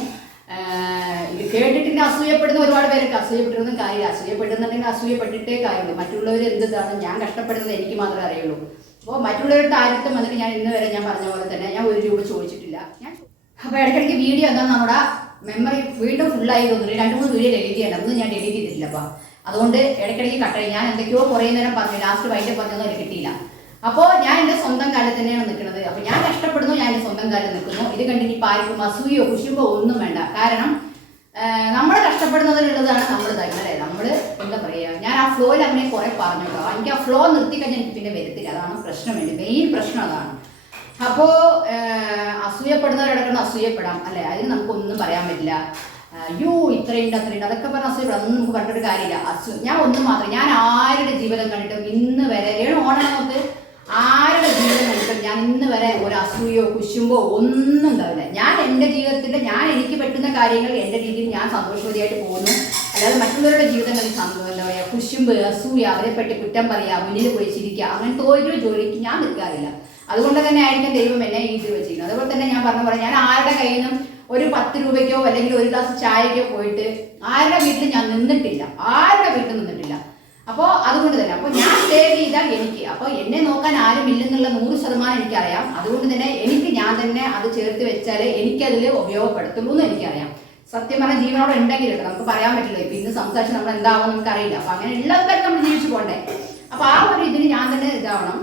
ഇത് കേട്ടിട്ട് അസൂയപ്പെടുന്ന ഒരുപാട് പേരൊക്കെ അസൂയപ്പെട്ടിരുന്ന കാര്യമില്ല. അസൂയപ്പെടുന്നുണ്ടെങ്കിൽ അസൂയപ്പെട്ടിട്ടേ കാര്യമുള്ളൂ. മറ്റുള്ളവർ എന്താണ്, ഞാൻ കഷ്ടപ്പെടുന്നത് എനിക്ക് മാത്രമേ അറിയുള്ളൂ. അപ്പോൾ മറ്റുള്ളവരുടെ ആര്യത്വം വന്നിട്ട് ഞാൻ ഇന്ന് വരെ ഞാൻ പറഞ്ഞ പോലെ തന്നെ ഞാൻ 1 രൂപ ചോദിച്ചിട്ടില്ല. അപ്പോൾ ഇടയ്ക്കിടയ്ക്ക് വീഡിയോ എന്താ നമ്മുടെ മെമ്മറി വീണ്ടും ഫുള്ളായി തോന്നുന്നു. 2-3 വീഡിയോ ഡിലീറ്റ് ചെയ്യണം, അതൊന്നും ഞാൻ ഡിലീറ്റ് ചെയ്തിട്ടില്ല. അപ്പോൾ അതുകൊണ്ട് ഇടയ്ക്കിടയ്ക്ക് കട്ടായി. ഞാൻ എന്തൊക്കെയോ കുറേ നേരം പറഞ്ഞു, ലാസ്റ്റ് വൈകിട്ട് പറഞ്ഞൊന്നും എനിക്ക് കിട്ടിയില്ല. അപ്പോൾ ഞാൻ എൻ്റെ സ്വന്തം കാലത്ത് തന്നെയാണ് നിൽക്കുന്നത്. അപ്പോൾ ഞാൻ കഷ്ടപ്പെടുന്നു, ഞാൻ എൻ്റെ സ്വന്തം കാലത്ത് നിൽക്കുന്നു. ഇത് കണ്ടിട്ട് ഇപ്പോൾ ആർക്കും അസൂയോ കുശുമ്പോ ഒന്നും വേണ്ട. കാരണം നമ്മൾ കഷ്ടപ്പെടുന്നതിനുള്ളതാണ് നമ്മൾ തന്നെ. നമ്മൾ എന്താ പറയുക, ഞാൻ ആ ഫ്ലോയിൽ അങ്ങനെ കുറേ പറഞ്ഞു കേട്ടോ. എനിക്ക് ആ ഫ്ലോ നിർത്തിക്കഴിഞ്ഞാൽ എനിക്ക് പിന്നെ വരത്തില്ല. അതാണ് പ്രശ്നം, വേണ്ടി മെയിൻ പ്രശ്നം അതാണ്. അപ്പോൾ അസൂയപ്പെടുന്നവരടക്കം അസൂയപ്പെടാം അല്ലേ, അതിന് നമുക്കൊന്നും പറയാൻ പറ്റില്ല. അയ്യോ ഇത്രയുണ്ട് അത്രയുണ്ട് അതൊക്കെ പറഞ്ഞ അസൂയപ്പെടാം, അതൊന്നും നമുക്ക് പറഞ്ഞിട്ടൊരു കാര്യമില്ല. ഞാൻ ഒന്നും മാത്രം, ഞാൻ ആരുടെ ജീവിതം കണ്ടിട്ടും ഇന്ന് വരെ ഓണം നോക്ക്, ആരുടെ ജീവിതം കണ്ടിട്ടും ഞാൻ ഇന്ന് വരെ ഒരു അസൂയോ കുശുമ്പോ ഒന്നും ഉണ്ടാവില്ല. ഞാൻ എൻ്റെ ജീവിതത്തിൻ്റെ എനിക്ക് പറ്റുന്ന കാര്യങ്ങൾ എൻ്റെ രീതിയിൽ ഞാൻ സന്തോഷവതിയായിട്ട് പോകുന്നു. അല്ലാതെ മറ്റുള്ളവരുടെ ജീവിതങ്ങളിൽ എന്താ പറയുക, കുശുമ്പ്, അസൂയ, അവരെ പറ്റി കുറ്റം പറയുക, മുന്നിൽ പോയി ചിരിക്കുക, അങ്ങനത്തെ ഒരു ജോലിക്ക് ഞാൻ നിൽക്കാറില്ല. അതുകൊണ്ട് തന്നെ ആയിരിക്കും ദൈവം എന്നെ ഈ ഇത് വെച്ചിരിക്കുന്നത്. അതുപോലെ തന്നെ ഞാൻ പറഞ്ഞ പോലെ ഞാൻ ആരുടെ കയ്യിൽ നിന്നും ഒരു 10 രൂപയ്ക്കോ അല്ലെങ്കിൽ ഒരു ഗ്ലാസ് ചായക്കോ പോയിട്ട് ആരുടെ വീട്ടിൽ ഞാൻ നിന്നിട്ടില്ല, ആരുടെ വീട്ടിൽ നിന്നിട്ടില്ല. അപ്പോൾ അതുകൊണ്ട് തന്നെ അപ്പോൾ ഞാൻ സേവ് ചെയ്താൽ എനിക്ക്, അപ്പോൾ എന്നെ നോക്കാൻ ആരും ഇല്ലെന്നുള്ള 100% എനിക്കറിയാം. അതുകൊണ്ട് തന്നെ എനിക്ക് ഞാൻ തന്നെ അത് ചേർത്ത് വെച്ചാൽ എനിക്കതിൽ ഉപയോഗപ്പെടുത്തുള്ളൂ എന്ന് എനിക്കറിയാം. സത്യം പറഞ്ഞാൽ ജീവനോടെ ഉണ്ടെങ്കിൽ നമുക്ക് പറയാൻ പറ്റില്ല. ഇപ്പം ഇന്ന് സംസാരിച്ച് നമ്മൾ എന്താവും നമുക്കറിയില്ല. അപ്പോൾ അങ്ങനെ ഉള്ളവർക്ക് നമ്മൾ ജീവിച്ചു പോകണ്ടേ. അപ്പോൾ ആ ഒരു ഇതിന് ഞാൻ തന്നെ ഇതാവണം.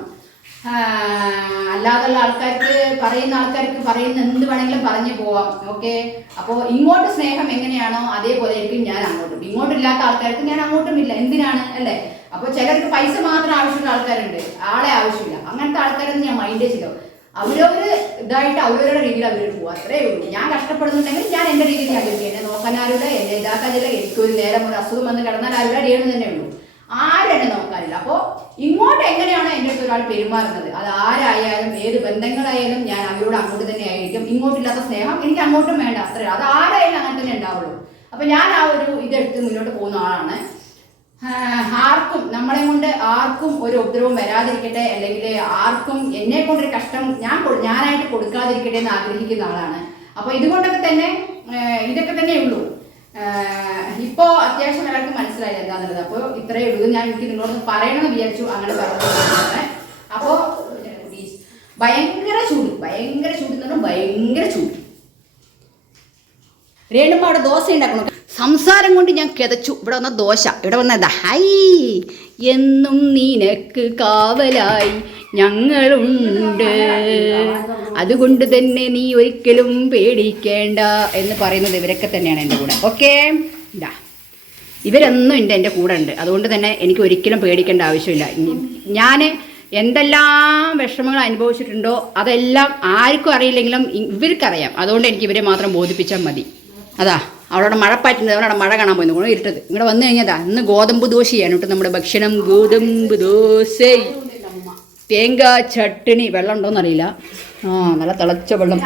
അല്ലാതുള്ള ആൾക്കാർക്ക് പറയുന്ന എന്ത് വേണമെങ്കിലും പറഞ്ഞു പോവാം. ഓക്കെ. അപ്പോൾ ഇങ്ങോട്ട് സ്നേഹം എങ്ങനെയാണോ അതേപോലെ ആയിരിക്കും ഞാൻ അങ്ങോട്ടും. ഇങ്ങോട്ടില്ലാത്ത ആൾക്കാർക്ക് ഞാൻ അങ്ങോട്ടും ഇല്ല. എന്തിനാണ് അല്ലേ? അപ്പോൾ ചിലർക്ക് പൈസ മാത്രം ആവശ്യമുള്ള ആൾക്കാരുണ്ട്, ആളെ ആവശ്യമില്ല. അങ്ങനത്തെ ആൾക്കാരൊന്നും ഞാൻ മൈൻഡ് ചെയ്തോ. അവരവര് ഇതായിട്ട് അവരവരുടെ രീതിയിൽ അവർ പോകും, അത്രേ ഉള്ളൂ. ഞാൻ കഷ്ടപ്പെടുന്നുണ്ടെങ്കിൽ ഞാൻ എൻ്റെ രീതിയിൽ ഞാൻ കഴിക്കും. എന്നെ നോക്കാൻ ആരുമില്ല, എന്നെ ഇതാക്കാനില്ല. എനിക്കൊരു നേരം ഒരു അസുഖം വന്ന് കിടന്നാൽ ആരുടെ ചെയ്യണമെന്ന് തന്നെ ഉള്ളൂ, ആരും എന്നെ നോക്കാനില്ല. അപ്പോൾ ഇങ്ങോട്ട് എങ്ങനെയാണോ എൻ്റെ അടുത്ത് ഒരാൾ പെരുമാറുന്നത്, അത് ആരായാലും ഏത് ബന്ധങ്ങളായാലും ഞാൻ അവരോട് അങ്ങോട്ട് തന്നെ ആയിരിക്കും. ഇങ്ങോട്ടില്ലാത്ത സ്നേഹം എനിക്ക് അങ്ങോട്ടും വേണ്ട, അത്രേ. അത് ആരായാലും അങ്ങനെ തന്നെ ഉണ്ടാവുള്ളൂ. അപ്പോൾ ഞാൻ ആ ഒരു ഇതെടുത്ത് മുന്നോട്ട് പോകുന്ന ആളാണ്. ആർക്കും നമ്മളെ കൊണ്ട് ആർക്കും ഒരു ഉപദ്രവം വരാതിരിക്കട്ടെ, അല്ലെങ്കിൽ ആർക്കും എന്നെ കൊണ്ടൊരു കഷ്ടം ഞാനായിട്ട് കൊടുക്കാതിരിക്കട്ടെ എന്ന് ആഗ്രഹിക്കുന്ന ആളാണ്. അപ്പോൾ ഇതുകൊണ്ടൊക്കെ തന്നെ ഇതൊക്കെ തന്നെ ഉള്ളൂ. ഇപ്പോൾ അത്യാവശ്യം എല്ലാവർക്കും മനസ്സിലായില്ല എന്താണെന്നുള്ളത്. അപ്പോൾ ഇത്രയേ ഉള്ളൂ. ഞാൻ എനിക്ക് നിങ്ങളോട് പറയണമെന്ന് വിചാരിച്ചു, അങ്ങനെ പറഞ്ഞത്. അപ്പോൾ ഭയങ്കര ചൂട് എന്ന് പറഞ്ഞാൽ ഭയങ്കര ചൂട്. രേണുമ്പ അവിടെ ദോശ ഉണ്ടാക്കണം. സംസാരം കൊണ്ട് ഞാൻ കിതച്ചു. ഇവിടെ വന്ന ദോശ, ഇവിടെ വന്നതാ. ഹൈ, എന്നും നിനക്ക് കാവലായി ഞങ്ങളുണ്ട്, അതുകൊണ്ട് തന്നെ നീ ഒരിക്കലും പേടിക്കേണ്ട എന്ന് പറയുന്നത് ഇവരൊക്കെ തന്നെയാണ് എൻ്റെ കൂടെ. ഓക്കെ, ഇതാ ഇവരൊന്നും എൻ്റെ കൂടെ ഉണ്ട്. അതുകൊണ്ട് തന്നെ എനിക്ക് ഒരിക്കലും പേടിക്കേണ്ട ആവശ്യമില്ല. ഞാൻ എന്തെല്ലാം വിഷമങ്ങൾ അനുഭവിച്ചിട്ടുണ്ടോ അതെല്ലാം ആർക്കും അറിയില്ലെങ്കിലും ഇവർക്കറിയാം. അതുകൊണ്ട് എനിക്ക് ഇവരെ മാത്രം ബോധിപ്പിച്ചാൽ മതി. അതാ അവിടെ മഴപ്പാറ്റുന്നത്, അവിടെ മഴ കാണാൻ പോയി നോക്കണം ഇരുട്ടത്. ഇങ്ങോട്ട് വന്നു കഴിഞ്ഞതാ ഇന്ന് ഗോതമ്പ് ദോശയാണ് കേട്ടോ നമ്മുടെ ഭക്ഷണം. ഗോതമ്പ് ദോശ, തേങ്ങ ചട്ടണി. വെള്ളം ഉണ്ടോയെന്ന് അറിയില്ല. നല്ല തിളച്ച വെള്ളം.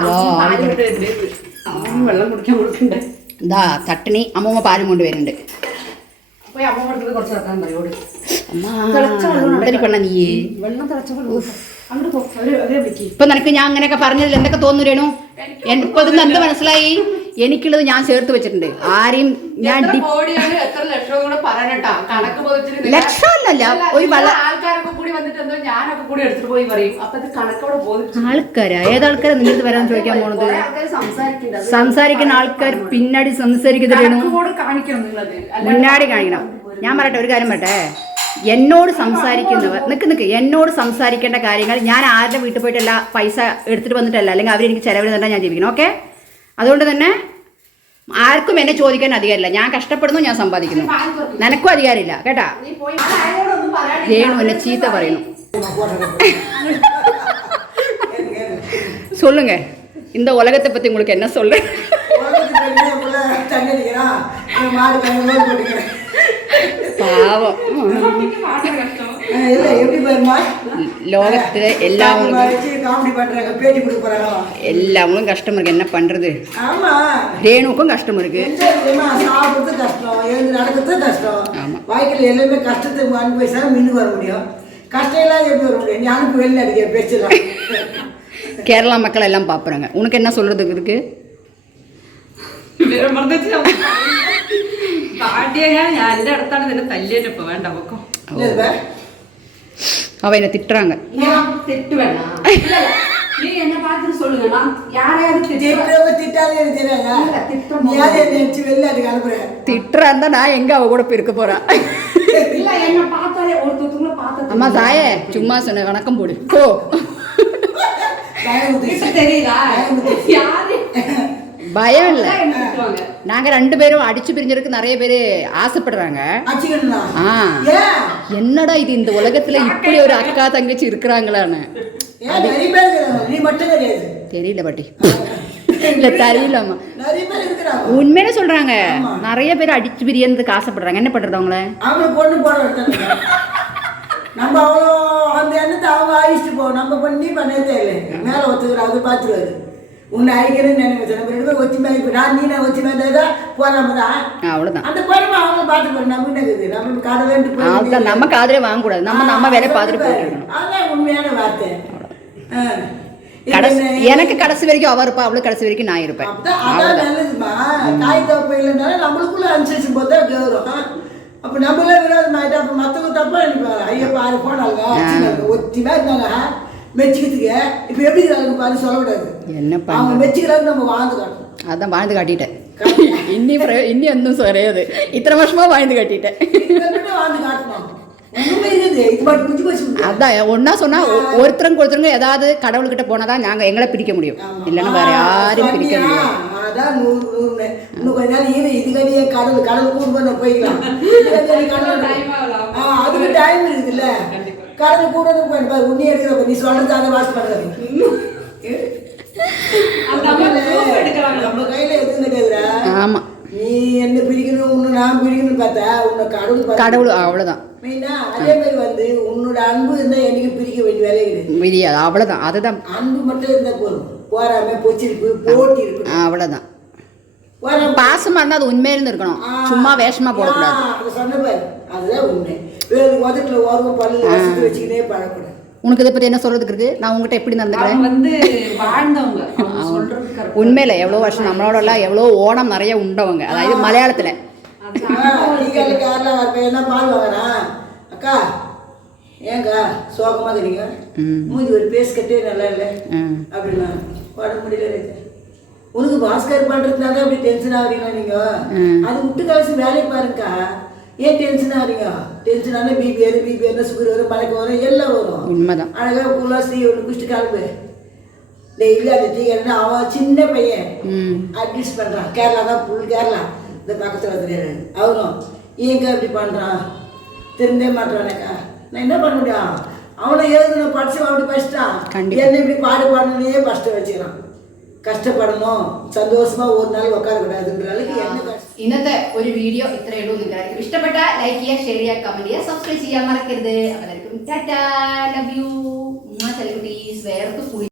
വെള്ളം കുടിക്കാൻ കൊടുക്കണ്ടേ. ഇതാ ചട്ടണി. അമ്മൂമ്മ പാലും കൊണ്ട് വരുന്നുണ്ട്. പെണ്ണ നീ ഇപ്പൊ നിനക്ക് ഞാൻ അങ്ങനെയൊക്കെ പറഞ്ഞതിൽ എന്തൊക്കെ തോന്നുന്നു? ഇപ്പൊ ഇതിന് എന്ത് മനസ്സിലായി? എനിക്കുള്ളത് ഞാൻ ചേർത്ത് വെച്ചിട്ടുണ്ട്. ആരെയും ഞാൻ ലക്ഷമല്ല, ഒരു ആൾക്കാരാ. ഏതാൾക്കാരാ നിങ്ങളുടെ വരാൻ ചോദിക്കാൻ പോണത്? സംസാരിക്കുന്ന ആൾക്കാർ പിന്നാടി സംസാരിക്കുന്നത് മുന്നാടി കാണിക്കണം. ഞാൻ പറയട്ടെ, ഒരു കാര്യം പറയട്ടെ. എന്നോട് സംസാരിക്കുന്നവർ നിൽക്ക് എന്നോട് സംസാരിക്കേണ്ട കാര്യങ്ങൾ ഞാൻ ആരുടെ വീട്ടിൽ പോയിട്ടല്ല, പൈസ എടുത്തിട്ട് വന്നിട്ടല്ല, അല്ലെങ്കിൽ അവരെനിക്ക് ചിലവിന് തന്നെ ഞാൻ ജീവിക്കണം. ഓക്കെ, അതുകൊണ്ട് തന്നെ ആർക്കും എന്നെ ചോദിക്കാൻ അധികാരമില്ല. ഞാൻ കഷ്ടപ്പെടുന്നു, ഞാൻ സമ്പാദിക്കുന്നു. നിനക്കും അധികാരമില്ല കേട്ടാ. രേണു എന്നെ ചീത്ത പറയുന്നു. சொல்லுங்க, இந்த உலகத்தை பத்தி உங்களுக்கு என்ன சொல்லு? പാവം. ലോകത്തിലെ எல்லாவங்களும் கஷ்டம் இருக்கு. என்ன பண்றது? ரேணுக்கும் கஷ்டம் இருக்கு. கேரளா மக்கள் எல்லாம் பாப்புறாங்க. உனக்கு என்ன சொல்றதுக்கு இருக்கு? அவ என்ன திட்டுறாங்க. திட்டுறா இருந்தா நான் எங்க அவ கூட இருக்க போறேன். அம்மா தாயே சும்மா சொன்ன, வணக்கம் போடு போ. பயம் இல்ல. நாங்க 2 பேரும் அடிச்சு பிரிஞ்சதுக்கு நிறைய பேரு ஆசைப்படுறாங்க. என்னடா இது, இந்த உலகத்துல இப்படி ஒரு அக்கா தங்கச்சி இருக்கிறாங்களான்னு தெரியல பாட்டி. இல்ல தெரியலம்மா, உண்மையிலே சொல்றாங்க. நிறைய பேர் அடிச்சு பிரியறதுக்கு ஆசைப்படுறாங்க. என்ன பண்றது அவங்கள? நம்ம அவ்வளோ அந்த எண்ணத்தை அவங்க ஆயிட்டு போவோம். நம்ம பண்ணி பண்ணதே இல்லை. மேலே ஒத்துக்கிற அது பார்த்துருவாரு. உன்னை அழிக்கிறேன்னு நினைக்கிறேன். நம்ம 2 பேரும் ஒத்தி மாதிரி நான் நீ ஒத்தி மாதிரி போறாம தான் அவ்வளோதான். அந்த போறமா அவங்க பார்த்துக்கணும். நம்ம என்ன இருக்குது, நம்ம காதை வேண்டு போய் நம்ம காதலே வாங்கக்கூடாது. நம்ம வேலையை பார்த்துட்டு போயிடணும். அதுதான் உண்மையான வார்த்தை. எனக்கு கடைசி வரைக்கும் அவ இருப்பா, அவளுக்கு கடைசி வரைக்கும் நான் இருப்பேன். அதான் நல்லதுமா. தாய் தப்பு இல்லைனாலும் நம்மளுக்குள்ள அனுசரிச்சு போதா கௌரவம். அப்போ நம்மளே விரோதமாயிட்டா அப்போ மற்றவங்க தப்பா நினைப்பாங்க. ஐயப்பா ஆறு போனாங்க ஒத்திமா இருந்தாங்க மெச்சிக்கிறதுக்கு. இப்போ எப்படி இருக்கிறாங்க பாரு, சொல்லக்கூடாது. என்ன அவங்க மெச்சிக்கிறாங்க, நம்ம வாழ்ந்து காட்டணும். அதான் வாழ்ந்து காட்டிட்டேன். இன்னி ஒன்றும் சொல்றது. இத்தனை வருஷமா வாழ்ந்து காட்டிட்டேன். வாழ்ந்து காட்டணும். அதான் ஒன்னா சொன்னா ஒருத்தருங்க ஏதாவது கடவுள்கிட்ட போனாதான் நாங்க எங்களை பிரிக்க முடியும். இல்லைன்னா வேற யாரும் பிரிக்க முடியும். இன்னும் கொஞ்ச நாள் இதுக்கடியே கடவுள் கூட போய்க்கலாம். அதுக்கு டைம் இருக்குதுல்ல. கடவுள் கூட போய் உன்னி எடுக்கிற நீ சொல்றது அதை வாஷ் பண்றது. நம்ம கையில எதுவும் கிடையாதுடா. ஆமா, நீ என்ன பிரிக்கணும், உன்னை நான் பிரிக்கணும்னு பார்த்தா உன்னை கடவுள் அவ்வளவுதான். அதே மாதிரி வந்து உன்னோட அன்பு இருந்தா எனக்கு பிரிக்க வேண்டிய வேலை கிடையாது. அவ்வளவுதான். அதுதான், அன்பு மட்டும் இருந்தா போதும். போறாம பொச்சிருப்பு போட்டி இருக்கு, அவ்வளவுதான். பாசமா இருந்தா அது உண்மையில இருக்கணும், சும்மா வேஷமா போடக்கூடாது. அது சொன்ன பாரு, அதுதான் உண்மை. உதட்டுல ஓரமா பல்லு வச்சுட்டு வச்சுக்கிட்டே பழக்கூடாது. உனக்கு இதை பத்தி என்ன சொல்றதுக்கு இருக்கு? நான் உங்ககிட்ட எப்படி நடந்துக்கிறேன் வந்து வாழ்ந்தவங்க சொல்றது உண்மையில எவ்வளோ வருஷம் நம்மளோட எல்லாம் எவ்வளோ ஓணம் நிறைய உண்டவங்க, அதாவது மலையாளத்துல. என்ன பால் வாங்குறா அக்கா, ஏங்கா சோகமா தெரியுங்க, மூஞ்சி ஒரு பேஸ் கட்டே நல்லா இல்லை அப்படின்னா உடம்பு முடியல. உனக்கு பாஸ்கர் பண்றதுனால அப்படி டென்ஷன் ஆகுறீங்களா நீங்க? அது விட்டு கலசி வேலையை பாருங்கக்கா. ஏன் டென்ஷன் ஆகுறீங்க? டென்ஷன் ஆனால் பிபி ஏறு சுகர் வரும், மலைக்கு வரும், எல்லாம் வரும். உண்மைதான். அழகா குலாசி ஒன்று குடிச்சிட்டு கிளம்பு. டெய்லி அந்த டீ கடை அவன் சின்ன பையன் அட்ஜஸ்ட் பண்றான். கேரளா தான் ஃபுல் கேரளா, இந்த பக்கத்தில் வந்துடுறாரு அவரும். ஏங்க அப்படி பண்றான்? திரும்பவே மாட்டானேக்கா. நான் என்ன பண்ண முடியும்? அவனை எழுதுன படிச்சு அப்படி படிச்சிட்டான். என்ன இப்படி பாடணுன்னே கஷ்டம் வச்சுக்கிறான். കഷ്ടപ്പെടണോ സന്തോഷമോ ഒരു നാൾ ഉட்காரக்கூடாதுன்றாலும் ഇന്നത്തെ ഒരു വീഡിയോ ഇത്രയേ ഉള്ളൂ. നിങ്ങൾക്ക് ഇഷ്ടപ്പെട്ട ലൈക്ക് ചെയ്യുക, ഷെയർ ചെയ്യുക, കമന്റ് ചെയ്യുക, സബ്സ്ക്രൈബ് ചെയ്യാൻ മറക്കരുത്. അപ്പോൾ എല്ലാവർക്കും ടാറ്റാ, ലവ് യു, വേർത്ത്